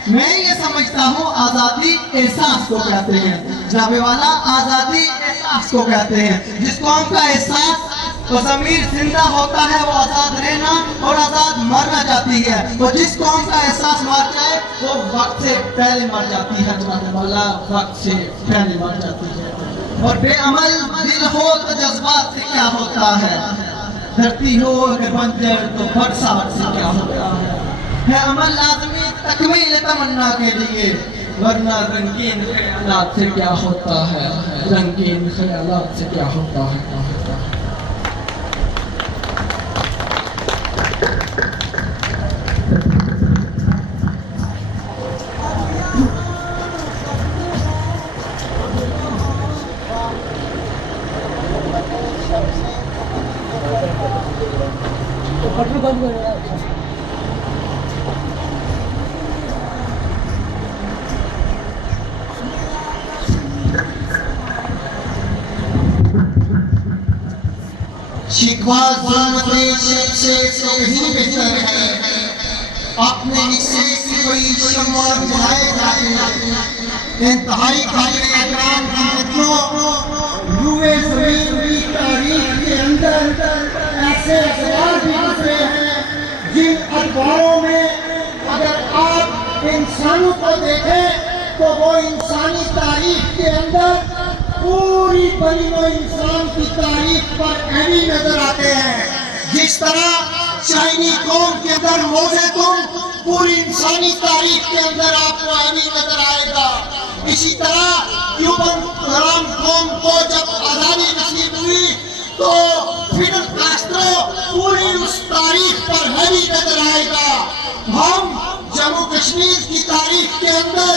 میں یہ سمجھتا ہوں آزادی احساس کو کہتے ہیں. جناب والا آزادی احساس کو کہتے ہیں. جس قوم کا احساس تو ضمیر زندہ ہوتا ہے وہ آزاد رہنا اور آزاد مرنا چاہتی ہے. وہ جس قوم کا احساس مر جائے وہ وقت سے پہلے مر جاتی ہے. جناب والا وقت سے پہلے مر جاتی ہے. اور بے عمل دل ہو تو جذبات سے کیا ہوتا ہے, دھرتی ہو اگر بنجر تو برسات سے کیا ہوتا ہے. ہے عمل لازمی تکمیل تمنا کے لیے, ورنہ رنگین خیالات سے کیا ہوتا ہے, رنگین خیالات سے کیا ہوتا ہے. شکوہ ظلم ریشت سے تو ہی بہتر ہے, اپنے حصے سے کوئی شمع بجھائے جاتے. انتہائی قابل احترام ہمدردوں, روئے زمین کی تاریخ کے اندر ایسے ادوار بھی گزرے ہیں جن ادواروں میں اگر آپ انسانوں کو دیکھیں تو وہ انسانی تاریخ کے اندر پوری بنی و انسان کی تاریخ پر اہمی نظر آتے ہیں. جس طرح چائنی قوم کے اندر موزے تم پوری انسانی تاریخ کے اندر آپ کو اہمی نظر آئے گا. اسی طرح کیوبن حرام قوم کو جب آزادی نصیب ہوئی تو فیڈل کاسٹرو پوری اس تاریخ پر اہمی نظر آئے گا. ہم جموں کشمیر کی تاریخ کے اندر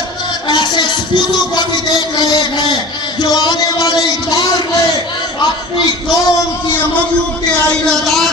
ایسے سپوتوں کو بھی دیکھ رہے ہیں جو آنے والے اقدار میں اپنی قوم کی امنوں کے آئینہ دار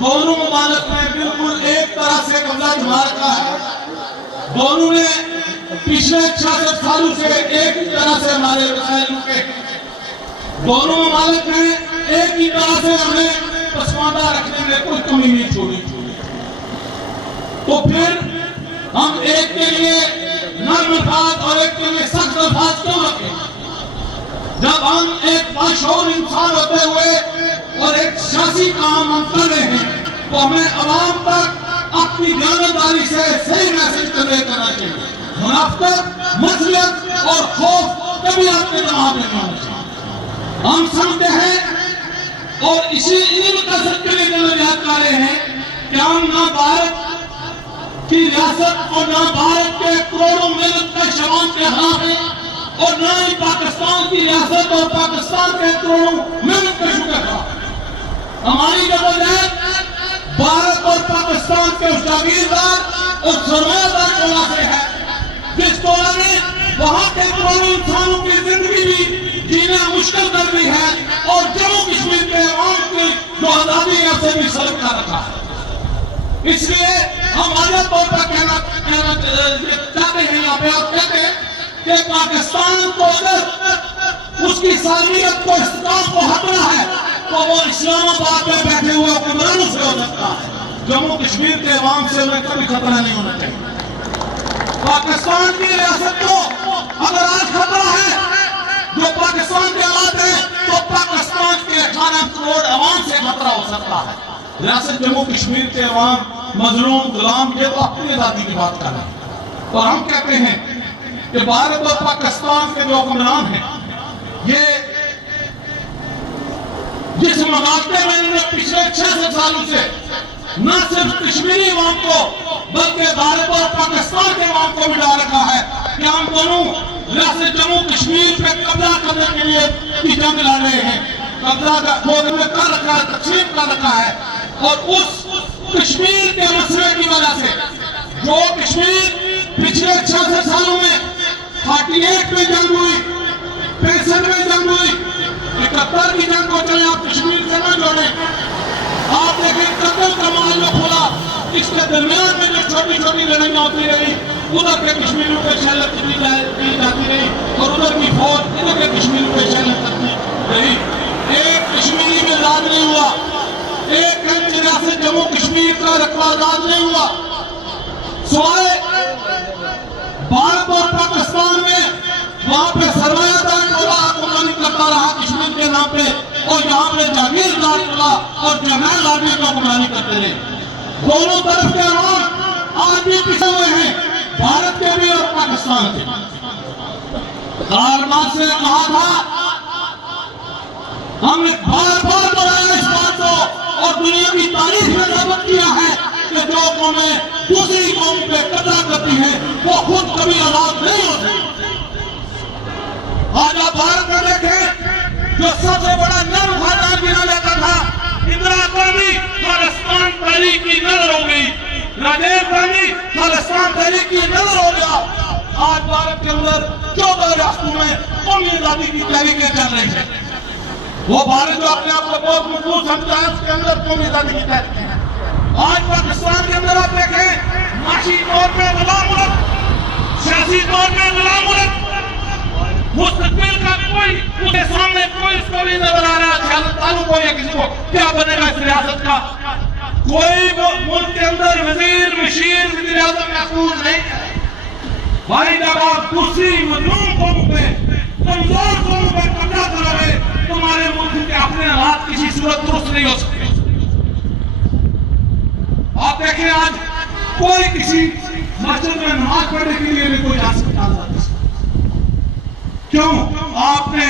دونوں ممالک نے بالکل ایک طرح سے قبضہ جما رکھا ہے. دونوں نے پچھلے 66 سالوں سے ایک ہی طرح سے ہمارے وسائل لوٹے. دونوں ممالک نے ایک ہی طرح سے ہمیں پسماندہ رکھنے میں کوئی کمی نہیں چھوڑی. تو پھر ہم ایک کے لیے نرم الفاظ اور ایک کے لیے سخت الفاظ کیوں رکھیں؟ جب ہم ایک باشعور انسان ہوتے ہوئے اور ایک سیاسی کام ہم کر رہے ہیں تو ہمیں عوام تک اپنی دیانتداری سے صحیح میسج کنوے کرنا چاہیے. منافقت، مسلط اور خوف کبھی آپ کے دماغ میں نہیں ہونا چاہیے. ہم سمجھتے ہیں اور انہی مقصد کے لیے نظریات لا رہے ہیں کہ ہم نہ بھارت کی ریاست اور نہ بھارت کے کروڑوں ملت کے شوام کے خلاف ہیں اور نہ ہی پاکستان کی ریاست اور پاکستان کے کروڑوں ملت کے شکر خلاف. ہماری جدوجہد بھارت اور پاکستان کے اس جاگیردار اور سرمایہ دار ٹولہ سے ہے جس ٹولہ نے وہاں کے کروڑوں انسانوں کی زندگی بھی جینا مشکل کر دی ہے اور جموں کشمیر کے عوام کی جو آزادی ہے اسے بھی سلب کر رکھا ہے. اس لیے ہم واضح طور پر کہنا چاہتے ہیں یہاں پہ اور کہتے ہیں کہ پاکستان کو اگر اس کی سالمیت کو استقام کو ہٹنا ہے تو وہ اسلام آباد میں بیٹھے ہوئے حکمرانوں سے ہو سکتا ہے. جموں کشمیر کے عوام سے انہیں کبھی خطرہ نہیں ہونا چاہیے. پاکستان کی ریاست کو اگر آج خطرہ ہے جو پاکستان کے حالات ہیں تو پاکستان کے 18 کروڑ عوام سے خطرہ ہو سکتا ہے. ریاست جموں کشمیر کے عوام مظلوم غلام یہ تو اپنی آزادی کی بات کر رہے ہیں اور ہم کہتے ہیں کہ بھارت اور پاکستان کے جو حکمران ہیں یہ جس مغالطے میں انہوں نے پچھلے 66 سالوں سے نہ صرف کشمیری عوام کو بلکہ بھارت اور پاکستان کے عوام کو بھی ڈال رکھا ہے کہ ہم دونوں ریاست جموں کشمیر پہ قبضہ کرنے کے لیے کی جنگ لڑ رہے ہیں. قبضہ کر رکھا ہے، تقسیم کر رکھا ہے اور اس کشمیر کے مسئلے کی وجہ سے جو کشمیر پچھلے 66 سالوں میں 48 میں جنگ ہوئی، 65 میں جنگ ہوئی، 71 کی جنگ کو چلے آپ کشمیر سے نہ جوڑیں. آپ دیکھیں قتل کا معاملہ کھلا، اس کے درمیان میں جو چھوٹی چھوٹی لڑائیاں ہوتی رہی ادھر کے کشمیریوں پہ شیلر کی جاتی رہی اور ادھر کی فوج ادھر کے کشمیریوں پہ شیلر کرتی رہی. ایک کشمیری میں آزاد نہیں ہوا، ایک انچ ریاست جموں کشمیر کا رقبہ آزاد نہیں ہوا سوائے بھارت اور پاکستان میں وہاں پہ سرمایہ دار ٹولہ حکمرانی کرتا رہا کشمیر کے نام پہ اور یہاں پہ جاگیردار ٹولہ اور جرنیل لابی کو حکمرانی کرتے رہے. دونوں طرف کے عوام آج بھی پیچھے ہوئے ہیں، بھارت کے بھی اور پاکستان کے. کارل مارکس نے کہا تھا، ہم نے بار بار بڑھایا اس بات کو اور دنیا کی تاریخ میں ثابت کیا ہے کہ جو قومیں دوسری قوم پہ قبضہ کرتی ہیں وہ خود کبھی آزاد نہیں ہوتی. آج آپ بھارت میں دیکھیں جو سب سے بڑا نر خاندان گنا جاتا تھا اندرا گاندھی خالصتان تحریک کی نظر ہو گئی، راجیو گاندھی خالصتان تحریک کی نظر ہو گیا. آج بھارت کے اندر 14 ریاستوں میں قومی آزادی کی تحریکیں چل رہی ہیں. وہ بھارت جو اپنے آپ کو بہت مضبوط سمجھتا ہے اس کے اندر قومی آزادی کی تحریکیں ہیں. آج پاکستان کے اندر آپ دیکھیں معاشی طور پہ غلام ملک، سیاسی طور پہ غلام ملک، مستقبل کا کوئی اس کے سامنے کوئی اس کو نہیں نظر آ رہا سیاست دانوں کو یا کسی کو کیا بنے گا اس ریاست کا. کوئی ملک کے اندر وزیر مشیر وزیر اعظم محفوظ نہیں ہے. بھائی جب آپ دوسری مظلوم قوم پہ کمزور قوم پہ قبضہ کرو گے تمہارے ملک کے اپنے حالات کسی صورت درست نہیں ہو سکتے. آپ دیکھیں آج کوئی کسی مسجد میں نماز پڑھنے کے لیے بھی کوئی جا سکتا نہیں. کیوں؟ آپ نے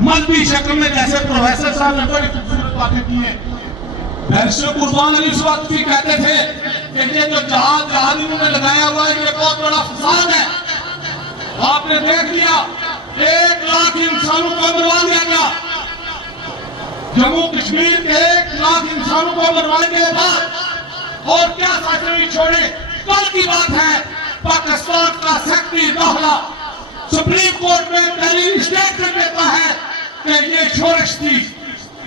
مذہبی شکل میں جیسے پروفیسر صاحب نے بڑی خوبصورت باتیں کی ہیں. بیرسٹر قربان علی اس وقت بھی کہتے تھے کہ یہ جو جہادیوں نے لگایا ہوا ہے یہ بہت بڑا فساد ہے. آپ نے دیکھ لیا 1 لاکھ انسانوں کو مروا دیا گیا. جموں کشمیر کے 1 لاکھ انسانوں کو مروانے کے بعد اور کیا ساتھی چھوڑے. کل کی بات ہے پاکستان کا سیکرٹری داخلہ سپریم کورٹ میں تحریر اسٹیٹمنٹ دیتا ہے کہ یہ شورش تھی.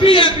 PMP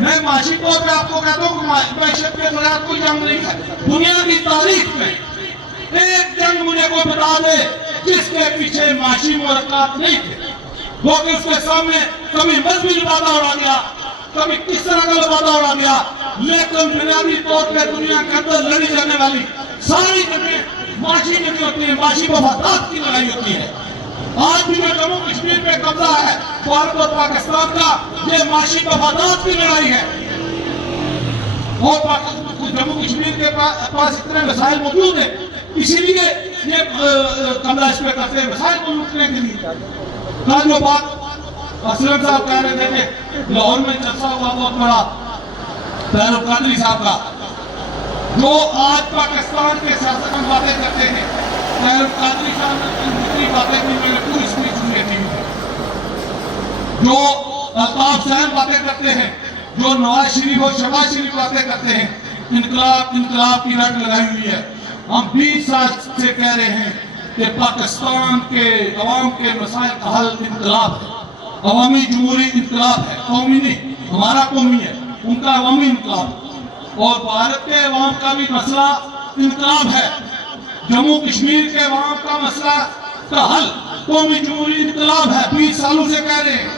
میں معاشی طور پہ آپ کو کہتا ہوں کہ معیشت کے خلاف کوئی جنگ نہیں ہے دنیا کی تاریخ میں. ایک جنگ مجھے کوئی بتا دے جس کے پیچھے معاشی مرکات نہیں تھے, وہ کہ اس کے سامنے کبھی مذہبی لبادہ اڑا گیا, کبھی کس طرح کا لبادہ اڑا گیا, لیکن بنیادی طور پہ دنیا کے اندر لڑی جانے والی ساری جنگیں معاشی جنگیں ہوتی ہیں, معاشی مفادات کی لڑائی ہوتی ہے. آج بھی جو جموں کشمیر پہ قبضہ ہے بھارت اور پاکستان کا, یہ معاشی مفادات کی لڑائی ہے. اور جموں کشمیر کے پاس اتنے وسائل موجود ہیں, اسی لیے یہ قبضہ اس پہ کرتے ہیں وسائل کو لوٹنے کے لیے. کل جو بات اسلم صاحب کہہ رہے تھے کہ لاہور میں چرچا ہوا بہت بڑا طاہر القادری صاحب کا, جو آج پاکستان کے سیاست میں باتیں کرتے ہیں. طاہر القادری صاحب نے دوسری باتیں کی, میں نے پوری اسپیچ سنی تھی. جو الطاف صاحب باتیں کرتے ہیں, جو نواز شریف اور شہباز شریف باتیں کرتے ہیں, انقلاب کی رٹ لگائی ہوئی ہے. ہم 20 سال سے کہہ رہے ہیں کہ پاکستان کے عوام کے مسائل کا حل انقلاب ہے, عوامی جمہوری انقلاب ہے, قومی نہیں. ہمارا قومی ہے, ان کا عوامی انقلاب. اور بھارت کے عوام کا بھی مسئلہ انقلاب ہے. جموں کشمیر کے عوام کا مسئلہ کا حل قومی جمہوری انقلاب ہے. 20 سالوں سے کہہ رہے ہیں.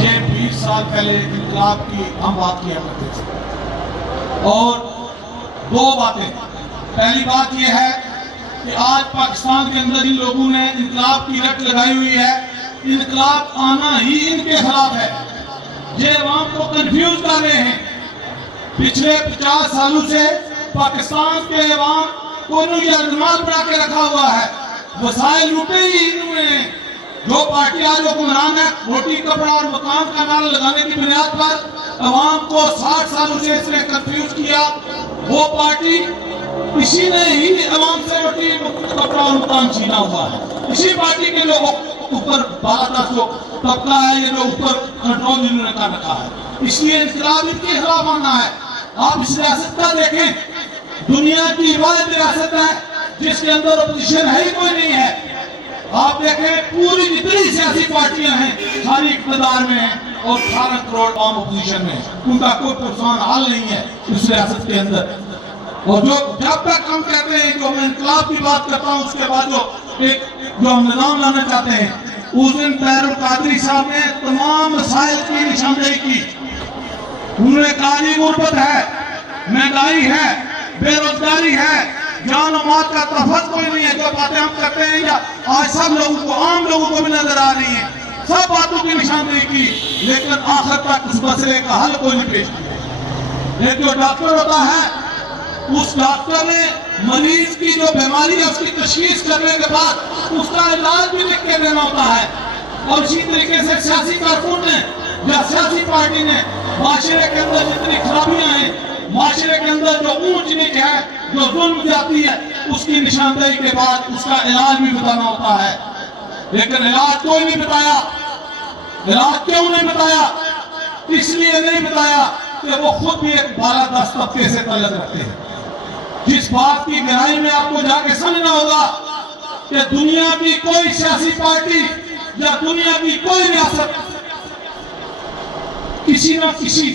یہ 20 سال پہلے انقلاب کی ہم بات کیا کرتے تھے. اور دو باتیں, پہلی بات یہ ہے کہ آج پاکستان کے اندر ان لوگوں نے انقلاب کی رٹ لگائی ہوئی ہے. انقلاب آنا ہی ان کے خلاف ہے. یہ عوام کو کنفیوز کر رہے ہیں. پچھلے 50 سالوں سے پاکستان کے عوام کو انہوں یہ ارمان بنا کے رکھا ہوا ہے, وسائل لوٹے ہی انہوں نے. جو پارٹی آج حکمران ہے, روٹی کپڑا اور مکان کا نعرہ لگانے کی بنیاد پر عوام کو 60 سالوں سے اس نے کنفیوز کیا. وہ پارٹی اسی نے ہی عوام سے روٹی کپڑا اور مکان چھینا ہوا ہے. اسی پارٹی کے لوگوں اوپر بالا جو طبقہ ہے, یہ جو اوپر کنٹرول انہوں نے کر رکھا ہے. اس لیے انقلاب ان کے خلاف آنا ہے. آپ اس ریاست کا دیکھیں, دنیا کی واحد ریاست ہے جس کے اندر اپوزیشن ہے ہی کوئی نہیں ہے. آپ دیکھیں پوری جتنی سیاسی پارٹیاں ہیں ساری اقتدار میں ہیں اور 18 کروڑ عوام اپوزیشن میں, ان کا کوئی پرسان حال نہیں ہے اس ریاست کے اندر. اور جو جب تک ہم کہتے ہیں جو میں انقلاب کی بات کرتا ہوں, اس کے بعد جو ہم نظام لانا چاہتے ہیں, اس دن طاہر القادری صاحب نے تمام مسائل کی نشاندہی کی. انہوں نے کہا جی غربت ہے, مہنگائی ہے, بے روزگاری ہے, جان و مال کا تحفظ کوئی نہیں ہے. جو باتیں ہم کرتے ہیں یا آج سب لوگوں کو, عام لوگوں کو بھی نظر آ رہی ہیں, سب باتوں کی نشاندہی کی, لیکن آخر تک اس مسئلے کا حل کوئی نہیں پیش کیا. لیکن جو ڈاکٹر ہوتا ہے, اس ڈاکٹر نے مریض کی جو بیماری ہے اس کی تشخیص کرنے کے بعد اس کا علاج بھی لکھ کے دینا ہوتا ہے. اور اسی طریقے سے سیاسی کارکن نے یا سیاسی پارٹی نے معاشرے کے اندر جتنی خرابیاں ہیں, معاشرے کے اندر جو اونچ نیچ ہے, جو ظلم جاتی ہے, اس کی نشاندہی کے بعد اس کا علاج بھی بتانا ہوتا ہے. لیکن علاج کوئی نہیں بتایا. علاج کیوں نہیں بتایا؟ اس لیے نہیں بتایا کہ وہ خود بھی ایک بالادست طبقے سے تعلق رکھتے ہیں. جس بات کی گہرائی میں آپ کو جا کے سمجھنا ہوگا کہ دنیا کی کوئی سیاسی پارٹی یا دنیا کی کوئی ریاست کسی نہ کسی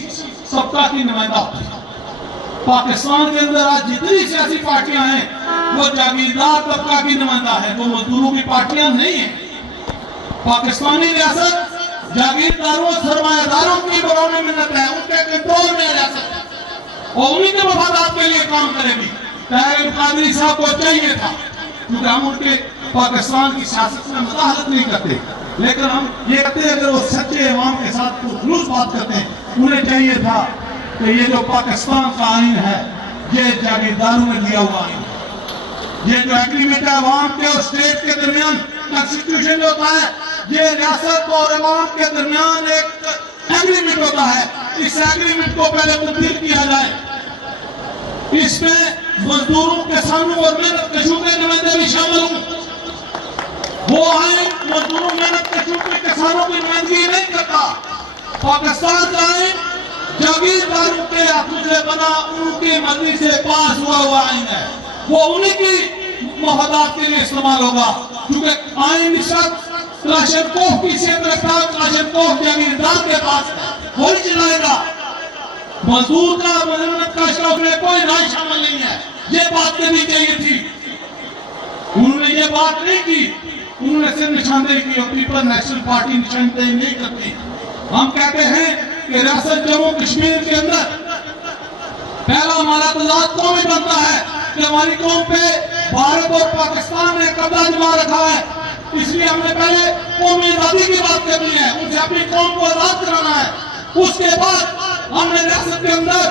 طبقہ کی نمائندہ ہوتی ہے. پاکستان کے اندر آج جتنی سیاسی پارٹیاں ہیں وہ جاگیردار طبقہ کی نمائندہ ہے, وہ مزدوروں کی پارٹیاں نہیں ہیں. پاکستانی ریاست جاگیرداروں سرمایہ داروں کی برابر منت ہے, ان کے کنٹرول میں ریاست ہے اور انہی کے مفادات کے لیے کام کرے گی. طاہر القادری صاحب کو چاہیے تھا, کیونکہ ہم ان کے پاکستان کی سیاست میں مداخلت نہیں کرتے, لیکن ہم یہ کہتے ہیں اگر وہ سچے عوام کے ساتھ خلوص بات کرتے ہیں, انہیں چاہیے تھا کہ یہ جو پاکستان کا آئین ہے یہ جاگیرداروں نے دیا ہوا آئین. یہ جو ایگریمنٹ ہے عوام کے اور اسٹیٹ کے درمیان, کنسٹیٹیوشن جو ہوتا ہے, یہ ریاست اور عوام کے درمیان ایک ایگریمنٹ ہوتا ہے. اس ایگریمنٹ کو پہلے تبدیل کیا جائے. اس میں مزدوروں, کسانوں اور محنت کشوں کے نمائندے بھی شامل ہوں. وہ آئین مزدوروں, محنت کشوں کے, کسانوں کی نمائندگی نہیں کرتا. پاکستان کا آئین جاگیرداروں کے ہاتھوں سے بنا, ان کی مرضی سے پاس ہوا آئین ہے. وہ انہی کی مفادات کے لیے استعمال ہوگا, کیونکہ آئین اس وقت کلاشنکوف کی صحت رفتار کلاشنکوف جاگیردار کے پاس ہے، وہی چلائے گا. مزدور کا مذمت کا شوق میں کوئی رائے شامل نہیں ہے. یہ بات کرنی چاہیے تھی، انہوں نے یہ بات نہیں کی. انہوں نے صرف نشاندہی کی اور پیپل نیشنل پارٹی نشاندہی نہیں کرتی. ہم کہتے ہیں کہ ریاست جموں کشمیر کے اندر پہلا ہمارا تضاد قومی بنتا ہے کہ ہماری قوم پہ بھارت اور پاکستان نے قبضہ جما رکھا ہے. اس لیے ہم نے پہلے قومی آزادی کی بات کرنی ہے، ان سے اپنی قوم کو آزاد کرانا ہے. اس کے بعد ہم نے ریاست کے اندر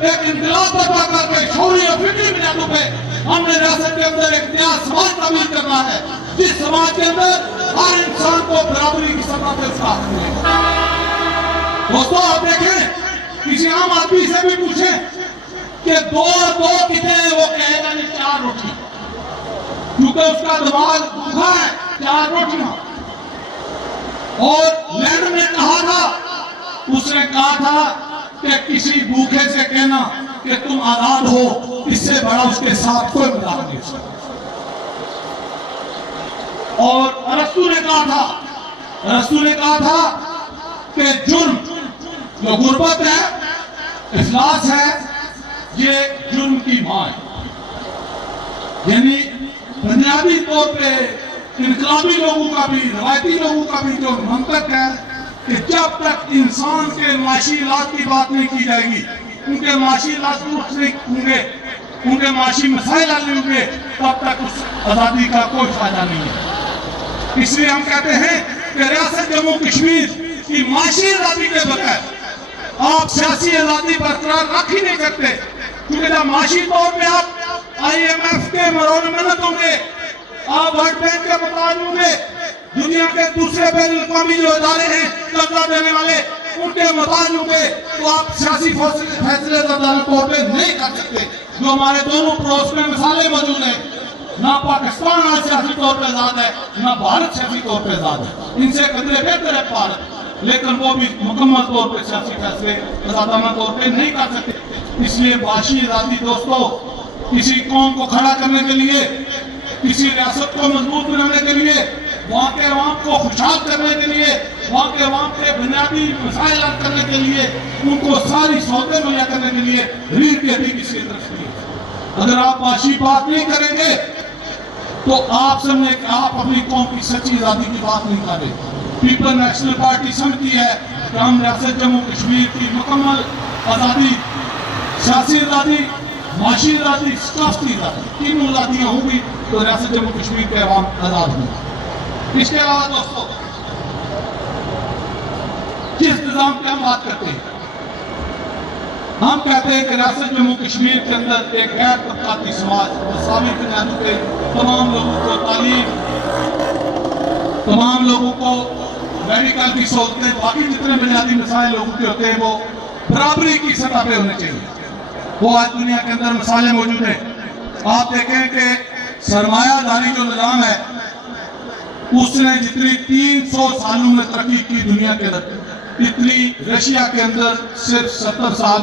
ایک انقلاب برپا کر کے شعوری اور فکری بنیادوں پہ ہم نے ریاست کے اندر ایک نیا سماج تعمیر کرنا ہے، جس سماج کے اندر ہر انسان کو برابری کی سطح پہ اس کا حق ملے. دوستو آپ دیکھیں، کسی عام آدمی سے بھی پوچھیں کہ دو اور دو کتنے ہیں، وہ کہے گا نہیں 4 روٹی، کیونکہ اس کا دماغ بھوکا ہے. 4 روٹیاں. اور لینن نے کہا تھا، اس نے کہا تھا کہ کسی بھوکے سے کہنا کہ تم آزاد ہو، اس سے بڑا اس کے ساتھ کوئی مذاق نہیں ہو سکتا. اور ارسطو نے کہا تھا کہ جرم جو غربت ہے، افلاس ہے، یہ جرم کی ماں ہے. یعنی بنیادی طور پہ انقلابی لوگوں کا بھی، روایتی لوگوں کا بھی جو منطق ہے کہ جب تک انسان کے معاشی حالات کی بات نہیں کی جائے گی، ان کے معاشی حالات درست نہیں ہوں گے، ان کے معاشی مسائل حل نہیں ہوں گے، تب تک اس آزادی کا کوئی فائدہ نہیں ہے. اس لیے ہم کہتے ہیں کہ ریاست جموں کشمیر کی معاشی آزادی کے بغیر آپ سیاسی آزادی برقرار رکھ ہی نہیں سکتے. کیونکہ جب معاشی طور پہ آپ IMF کے مرہون منت ہوں گے، آپ ورلڈ بینک کے محتاج ہوں گے، دنیا کے دوسرے بین الاقوامی جو ادارے ہیں قرضہ دینے والے، ان کے محتاج ہوں گے، تو آپ سیاسی فیصلے طور پہ نہیں کر سکتے. جو ہمارے دونوں پڑوس میں مثالیں موجود ہیں، نہ پاکستان آج سیاسی طور پہ آزاد ہے، نہ بھارت سیاسی طور پہ آزاد ہے. ان سے قدرے بہتر ہے بھارت، لیکن وہ بھی مکمل طور پہ سیاسی فیصلے آزادانہ طور پہ نہیں کر سکتے. اس لیے معاشی آزادی دوستو، کسی قوم کو کھڑا کرنے کے لیے، کسی ریاست کو مضبوط بنانے کے لیے، وہاں کے عوام کو خوشحال کرنے کے لیے، وہاں کے عوام کے بنیادی مسائل حل کرنے کے لیے، ان کو ساری سہولتیں مہیا کرنے کے لیے ریڑھ کی ہڈی کسی کی طرف نہیں. اگر آپ معاشی بات نہیں کریں گے تو آپ سمجھیں کہ آپ اپنی قوم کی سچی آزادی کی بات نہیں کر رہے. پیپل نیشنل پارٹی سمجھتی ہے کہ ہم ریاست جموں کشمیر کی مکمل آزادی، سیاسی آزادی، معاشی آزادی، ثقافتی آزادی، تینوں آزادیاں ہوں گی تو ریاست جموں کشمیر کے عوام آزاد ہوں گے. اس کے علاوہ دوستو، جس نظام کی ہم بات کرتے ہیں، ہم کہتے ہیں کہ ریاست جموں کشمیر کے اندر ایک غیر طبقاتی سماج، مساوی بنیادوں پہ تمام لوگوں کو تعلیم، تمام لوگوں کو میڈیکل کی سہولتیں، باقی جتنے بنیادی مسائل لوگوں کے ہوتے ہیں وہ برابری کی سطح پہ ہونے چاہیے. وہ آج دنیا کے اندر مسائل موجود ہیں. آپ دیکھیں کہ سرمایہ داری جو نظام ہے، اس نے جتنی 300 سالوں میں ترقی کی دنیا کے اندر، اتنی رشیا کے اندر صرف 70 سال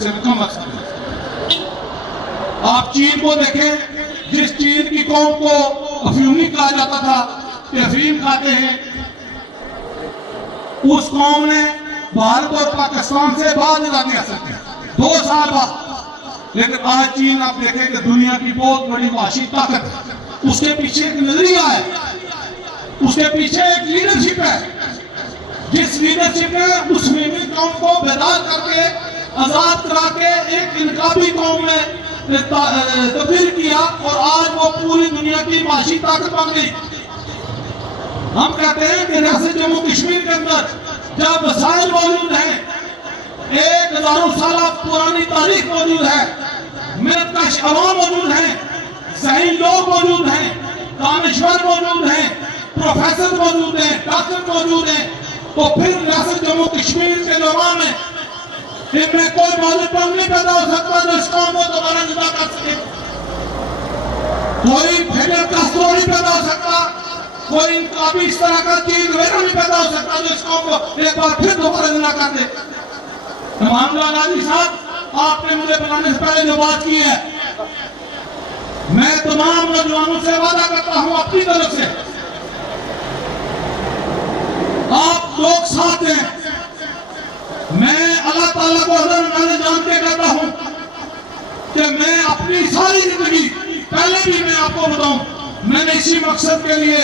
سے کم عرصہ میں. آپ چین کو دیکھیں، جس چین کی قوم کو افیونی کہا جاتا تھا کہ افیم کھاتے ہیں، اس قوم نے بھارت اور پاکستان سے بعد آزادی حاصل کی 2 سال بعد. لیکن آج چین آپ دیکھیں کہ دنیا کی بہت بڑی معاشی طاقت ہے. اس کے پیچھے ایک نظریہ ہے، اس کے پیچھے ایک لیڈرشپ ہے، جس لیڈرشپ نے مسلمی قوم کو بیدار کر کے، آزاد کرا کے ایک انقلابی قوم میں تبدیل کیا، اور آج وہ پوری دنیا کی معاشی طاقت بن گئی. ہم کہتے ہیں کہ ریاست جموں کشمیر کے اندر جب وسائل موجود ہیں، 1000 سالہ پرانی تاریخ موجود ہے، محنت کش عوام موجود ہیں، صحیح لوگ موجود ہیں، دانشور موجود ہیں، پروفیسر موجود ہیں، ڈاکٹر موجود ہیں، تو پھر ریاست جموں کشمیر کے جو عوام ہیں، ان میں کوئی موجود پر نہیں پیدا ہو سکتا جو اس قوم کو دوبارہ جدا کر سکے. کوئی فیڈر کاسٹرو نہیں پیدا ہو سکتا، کوئی انقلابی اس طرح کا چیز ویرو نہیں پیدا ہو سکتا جو اس قوم کو ایک بار پھر دوبارہ جدا کر دے. امام غازی صاحب، آپ نے مجھے بلانے سے پہلے جو بات کی ہے، میں تمام نوجوانوں سے وعدہ کرتا ہوں اپنی طرف سے آپ لوگ ساتھ ہیں. میں اللہ تعالیٰ کو حضرت جان کے کہتا ہوں کہ میں اپنی ساری زندگی, پہلے بھی میں آپ کو بتاؤں, میں نے اسی مقصد کے لیے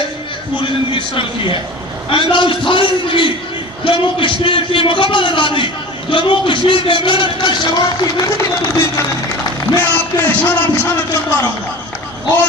پوری زندگی اسٹرگل کی ہے. آئندہ ساری زندگی جموں کشمیر کی مکمل آزادی, جموں کشمیر کے محنت کا شباب کی زندگی کو تبدیل کرنے کی میں آپ کے اشارہ بشارہ چلتا رہوں گا. اور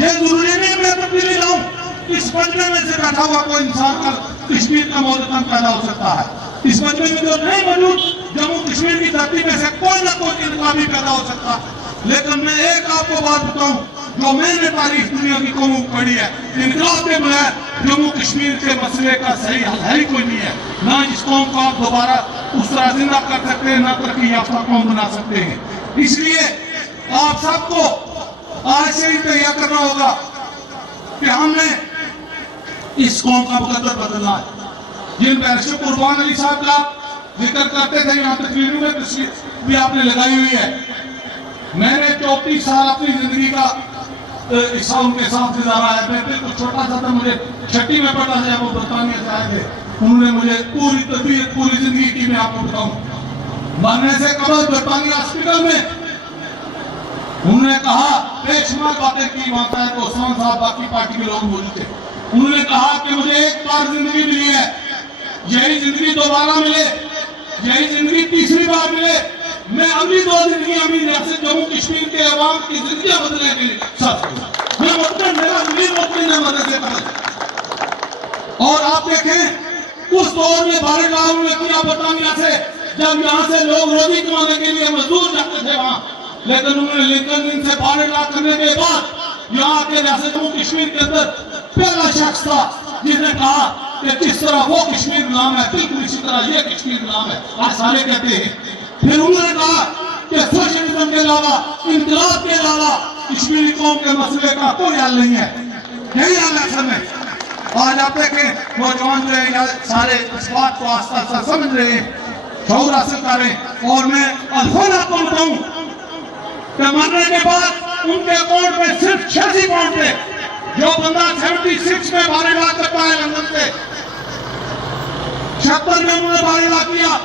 یہ ضروری نہیں میں تبدیلی لاؤں. اس مجمع میں سے بیٹھا ہوا کوئی انسان کا کشمیر کا موضوع پیدا ہو سکتا ہے. اس مجمع میں جو نہیں موجود, جموں کشمیر کی دھرتی میں سے کوئی نہ کوئی انقلابی پیدا ہو سکتا. لیکن میں ایک آپ کو بات بتاؤں جو میں نے تاریخ دنیا کی قوموں کو پڑھی ہے, انقلاب کے بغیر جموں کشمیر کے مسئلے کا صحیح حل ہے ہی کوئی نہیں ہے. نہ اس قوم کو آپ دوبارہ اس طرح زندہ کر سکتے ہیں, نہ ترقی یافتہ قوم بنا سکتے ہیں. اس لیے آپ سب کو آج سے ہی تیار کرنا ہوگا کہ ہم نے اس قوم کا مقدر بدلنا ہے. جن بیرسٹر قربان علی صاحب کا ذکر کرتے تھے, یہاں تقریروں میں تصویر بھی آپ نے لگائی ہوئی ہے. میں نے 34 سال اپنی زندگی کا حصہ ان کے ساتھ گزارا ہے. میں بالکل چھوٹا سا تھا, مجھے چھٹی میں پڑھا تھا, وہ برطانیہ سے آئے تھے. انہوں نے مجھے پوری تربیت پوری زندگی کی میں آپ کو بتاؤں. مرنے سے قبل برطانیہ ہاسپٹل میں انہوں نے کہا, بے شمار باتیں کی, وہاں کا ایک عثمان صاحب باقی پارٹی کے لوگ موجود تھے. انہوں نے کہا کہ مجھے ایک بار زندگی ملی ہے, یہی زندگی دوبارہ ملے, یہی زندگی تیسری بار ملے, میں اگلی 2 زندگیاں بھی ریاست جموں کشمیر کے عوام کی زندگیاں بدلنے کے لیے ساتھ کروں. میں مطمئن, میرا زمین مطمئن ہے مرنے سے قبل. اور آپ دیکھیں اس دور میں بھارت راہوں نے کیا برطانیہ سے, جب یہاں سے لوگ روزی کمانے کے لیے مزدور جاتے تھے وہاں, لیکن انہوں نے لنکن ان سے بھارت راہ کرنے کے بعد یہاں کے ریاست جموں کشمیر کے اندر پہلا شخص تھا جس نے کہا کہ جس طرح وہ کشمیر غلام ہے بالکل اسی طرح یہ کشمیر غلام ہے. آج سارے کہتے ہیں. پھر انہوں نے کہا کہ سوشلزم کے علاوہ, انقلاب کے علاوہ کشمیری قوم کے مسئلے کا کوئی حل نہیں ہے. یہی حل ہے اصل میں. آج آپ دیکھیں نوجوان جو ہیں سارے اس بات کو آستہ آستہ سمجھ رہے ہیں, شعور حاصل کر رہے ہیں. اور میں الفاظ آپ کو بتاؤں کہ مرنے کے بعد ان کے اکاؤنٹ میں صرف 86 پاؤنڈ تھے. جو بندہ 76 میں بھارت راہ کرتا ہے لندن سے, 76 میں انہوں نے بھارت راہ کیا,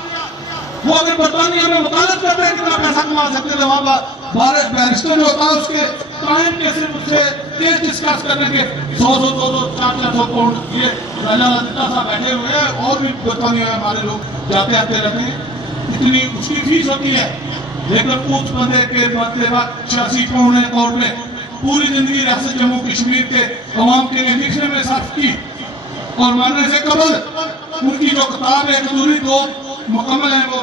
وہ اگر برطانیہ میں وکالت کرتے ہیں کتنا پیسہ کما سکتے تھے, وہاں بھارت بیرسٹر جو ہوتا ہے اس کے ٹائم کے صرف اس سے کیس ڈسکس کرنے کے 100 200 400 پاؤنڈ یہ راجہ راجتا صاحب بیٹھے ہوئے ہیں, اور بھی برطانیہ میں ہمارے لوگ جاتے آتے رہتے ہیں. اتنی اس کی فیس ہوتی ہے. لیکن اس بندے کے مرتے بعد 86 پاؤنڈ نے اکاؤنٹ میں پوری زندگی ریاست جموں کشمیر کے عوام کے لیے لکھنے میں صرف کی. اور مرنے سے قبل ان کی جو کتاب ہے ادھوری 2 مکمل ہیں, وہ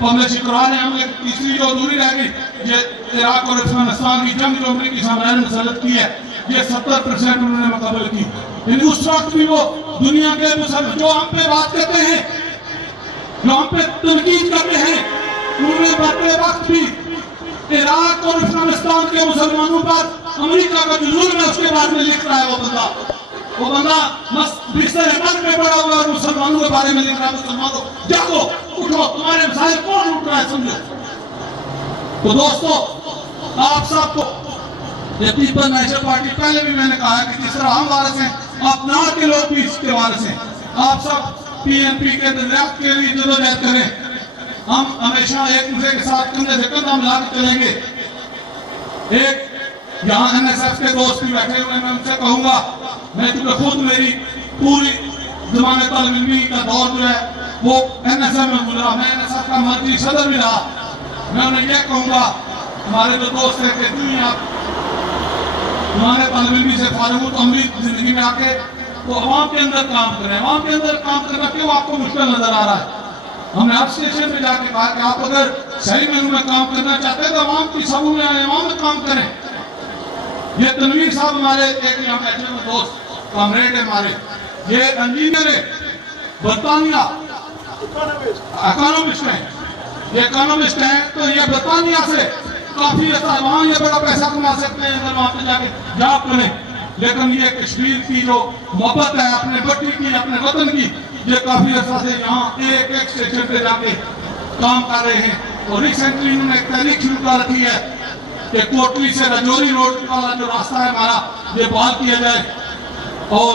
پبلش کرا رہے ہیں. ہم نے تیسری جو ادھوری رہ گئی, یہ عراق اور افغانستان کی جنگ جو امریکی سامراج نے مسلط کی ہے, یہ 70% انہوں نے مکمل کی. یعنی اس وقت بھی وہ دنیا کے مسلمان جو ہم پہ بات کرتے ہیں, جو ہم پہ تنقید کرتے ہیں, انہوں نے بڑھتے وقت بھی عراق اور افغانستان کے مسلمانوں پر امریکہ کا جو ظلم ہے اس کے بارے میں لکھ رہا ہے. وہ بندہ بستر مرگ میں پڑا ہوا اور مسلمانوں کے بارے میں لکھ رہا ہے, مسلمانوں جاگو اٹھو, تمہارے مسائل کون لوٹ رہا ہے سمجھو. تو دوستو آپ سب کو یہ پیپل نیشنل پارٹی, پہلے بھی میں نے کہا ہے کہ جس طرح ہم وارث ہیں, آپ نہ کے لوگ بھی اس کے وارث ہیں. آپ سب پی این پی کے درخت کے لیے جدوجہد کریں. ہم ہمیشہ ایک دوسرے کے ساتھ کندھے سے کندھا ملا کے چلیں گے. ایک یہاں این ایس ایف کے دوست بھی بیٹھے ہوئے, میں ان سے کہوں گا, میں چونکہ خود میری پوری زمانہ طالب علمی کا دور جو ہے وہ این ایس ایف میں گزرا, میں این ایس ایف کا مرکزی صدر بھی رہا. میں انہیں یہ کہوں گا, ہمارے جو دوست ہیں کہتی ہیں آپ ہمارے طالب علمی سے فارغ ہو تو ہم بھی زندگی میں آ کے تو عوام کے اندر کام کریں. عوام کے اندر کام کرنا کیوں آپ کو مشکل نظر آ رہا ہے؟ ہم نے ہر اسٹیشن پہ جا کے کہا کہ آپ اگر صحیح معنوں میں کام کرنا چاہتے ہیں تو عوام کی صفوں میں آئیں, عوام میں کام کریں. یہ تنویر صاحب ہمارے ایک یہاں بیٹھے ہوئے دوست کامریڈ ہیں ہمارے, یہ انجینئر ہے, برطانیہ اکانومسٹ ہیں, یہ اکانومسٹ ہیں. تو یہ برطانیہ سے کافی وہاں یہ بڑا پیسہ کما سکتے ہیں اگر وہاں پہ جا کے جاب کریں. لیکن یہ کشمیر کی جو محبت ہے اپنے بٹی کی, اپنے وطن کی, یہ کافی عرصہ سے یہاں ایک ایک اسٹیشن پہ جا کے کام کر رہے ہیں. اور ریسنٹلی انہوں نے ایک تحریک شروع کر رکھی ہے کہ کوٹلی سے رجوری روڈ والا جو راستہ ہے ہمارا یہ بحال کیا جائے. اور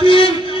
3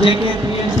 JK-PNP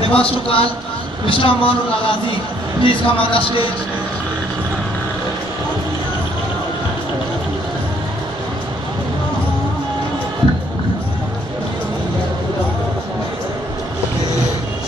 The master call, Mr. Amanul Alazi, please come on the stage.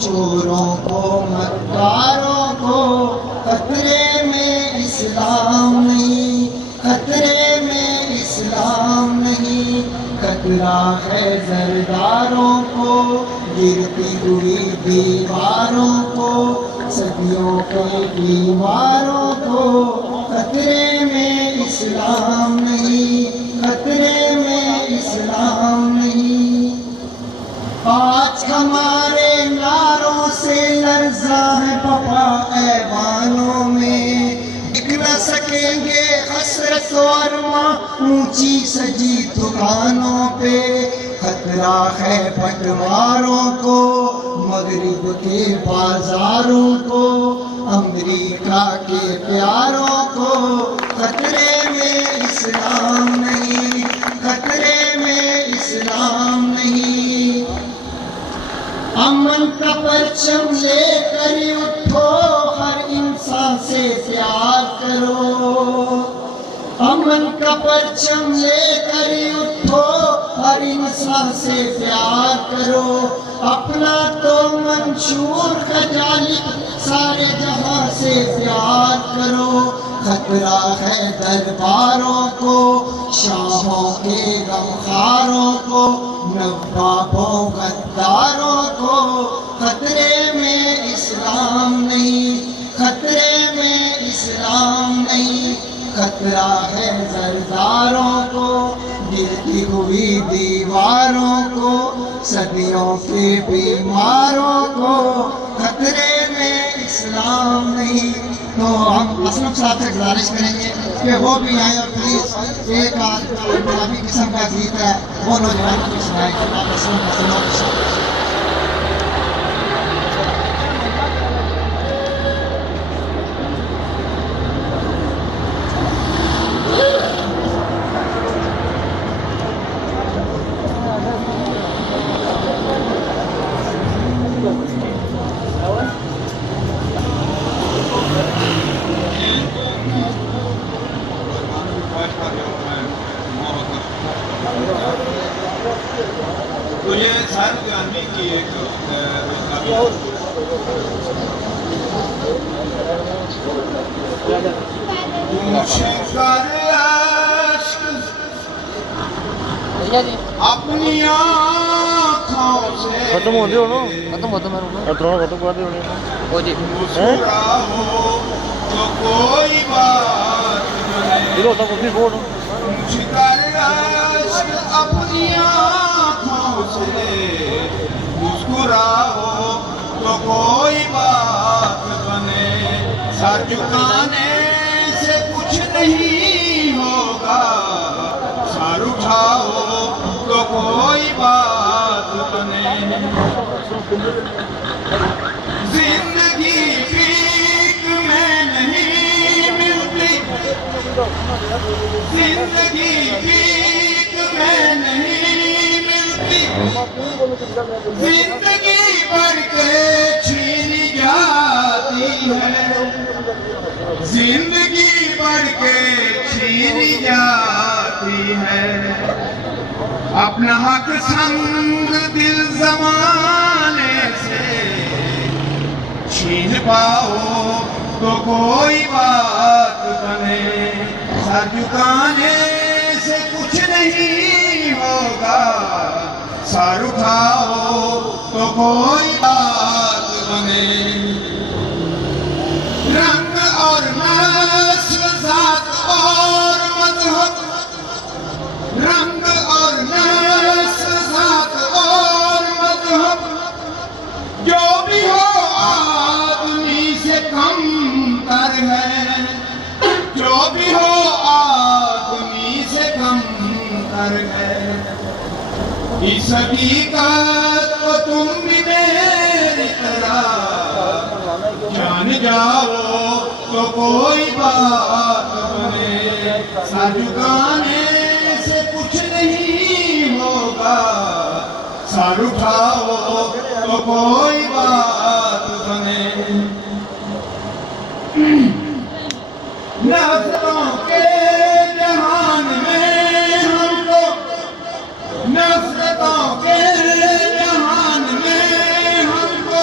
چوروں کو مکاروں کو خطرے میں اسلام نہیں، خطرے میں اسلام نہیں، خطرہ ہے زرداروں کو گرتی ہوئی دیواروں کو، صدیوں کے بیماروں کو، خطرے میں اسلام نہیں، خطرے میں اسلام نہیں۔ آج ہمارے نعروں سے لرزا ہے بپا ایوانوں میں، دکھ نہ سکیں گے حسرت و ارماں اونچی سجی دکانوں پہ، خطرہ ہے پٹواروں کو مغرب کے بازاروں کو، امریکہ کے پیاروں کو، خطرے میں اسلام نہیں، خطرے میں اسلام نہیں۔ امن کا پرچم لے کر اٹھو، ہر انسان سے پیار کرو، امن کا پرچم لے کر اٹھو، ہر انسان سے پیار کرو، اپنا تو منشور خجالت سارے جہاں سے پیار کرو، خطرہ ہے درباروں کو شاہوں کے غمخاروں کو، نوابوں غداروں کو، خطرے میں اسلام نہیں، خطرے میں اسلام نہیں، خطرہ ہے زرداروں کو گرتی ہوئی دیواروں کو، صدیوں کے بیماروں کو، خطرے میں اسلام نہیں۔ تو ہم اسلم صاحب سے گزارش کریں گے کہ وہ بھی آئیں اور پلیز ایک آدھ پنجابی قسم کا گیت ہے وہ نوجوانوں کو سنائیں گے۔ آپ اسلم کا سلام۔ تو یہ سائنس جانوی کی ایک اپنی آنکھوں سے ختم ہو دے ہونا ختم ہوتا میں ختم کر دے ہونے مسکراؤ تو کوئی بات نہیں مجھ کر عشق اپنی آنکھوں سے مسکراؤ تو کوئی بات بنے سر جھکانے سے کچھ نہیں ہوگا سر اٹھاؤ تو کوئی بات بنے زندگی بھیک میں نہیں ملتی زندگی بھیک میں نہیں ملتی زندگی بڑھ کے چھینی جاتی ہے زندگی بڑھ کے چھینی جاتی ہے اپنا حق سنگ دل زمانے سے چھین پاؤ تو کوئی بات بنے سر جھکانے سے کچھ نہیں ہوگا سر اٹھاؤ تو کوئی بات بنے رنگ اور نسل ذات اور مذہب رنگ اور نسل ذات اور مذہب جو بھی ہو آدمی سے کم تر ہے جو بھی ہو آدمی سے کم تر ہے اس حقیقت کو تم بھی میری طرح جان جاؤ تو کوئی بات بنے سر جھکانے سے کچھ نہیں ہوگا سر اٹھاؤ تو کوئی بات بنے نفرتوں کے جہان میں ہم کو نفرتوں کے جہان میں ہم کو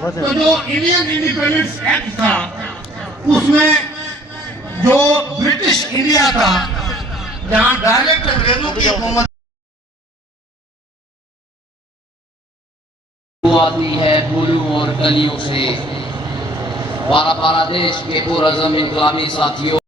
تو جو انڈین انڈیپینڈنس ایکٹ تھا اس میں جو برٹش انڈیا تھا جہاں ڈائریکٹ انگریزوں کی حکومت آتی ہے پھولوں اور کلیوں سے، پارا پارا دیش کے پرعزم انقلابی ساتھیوں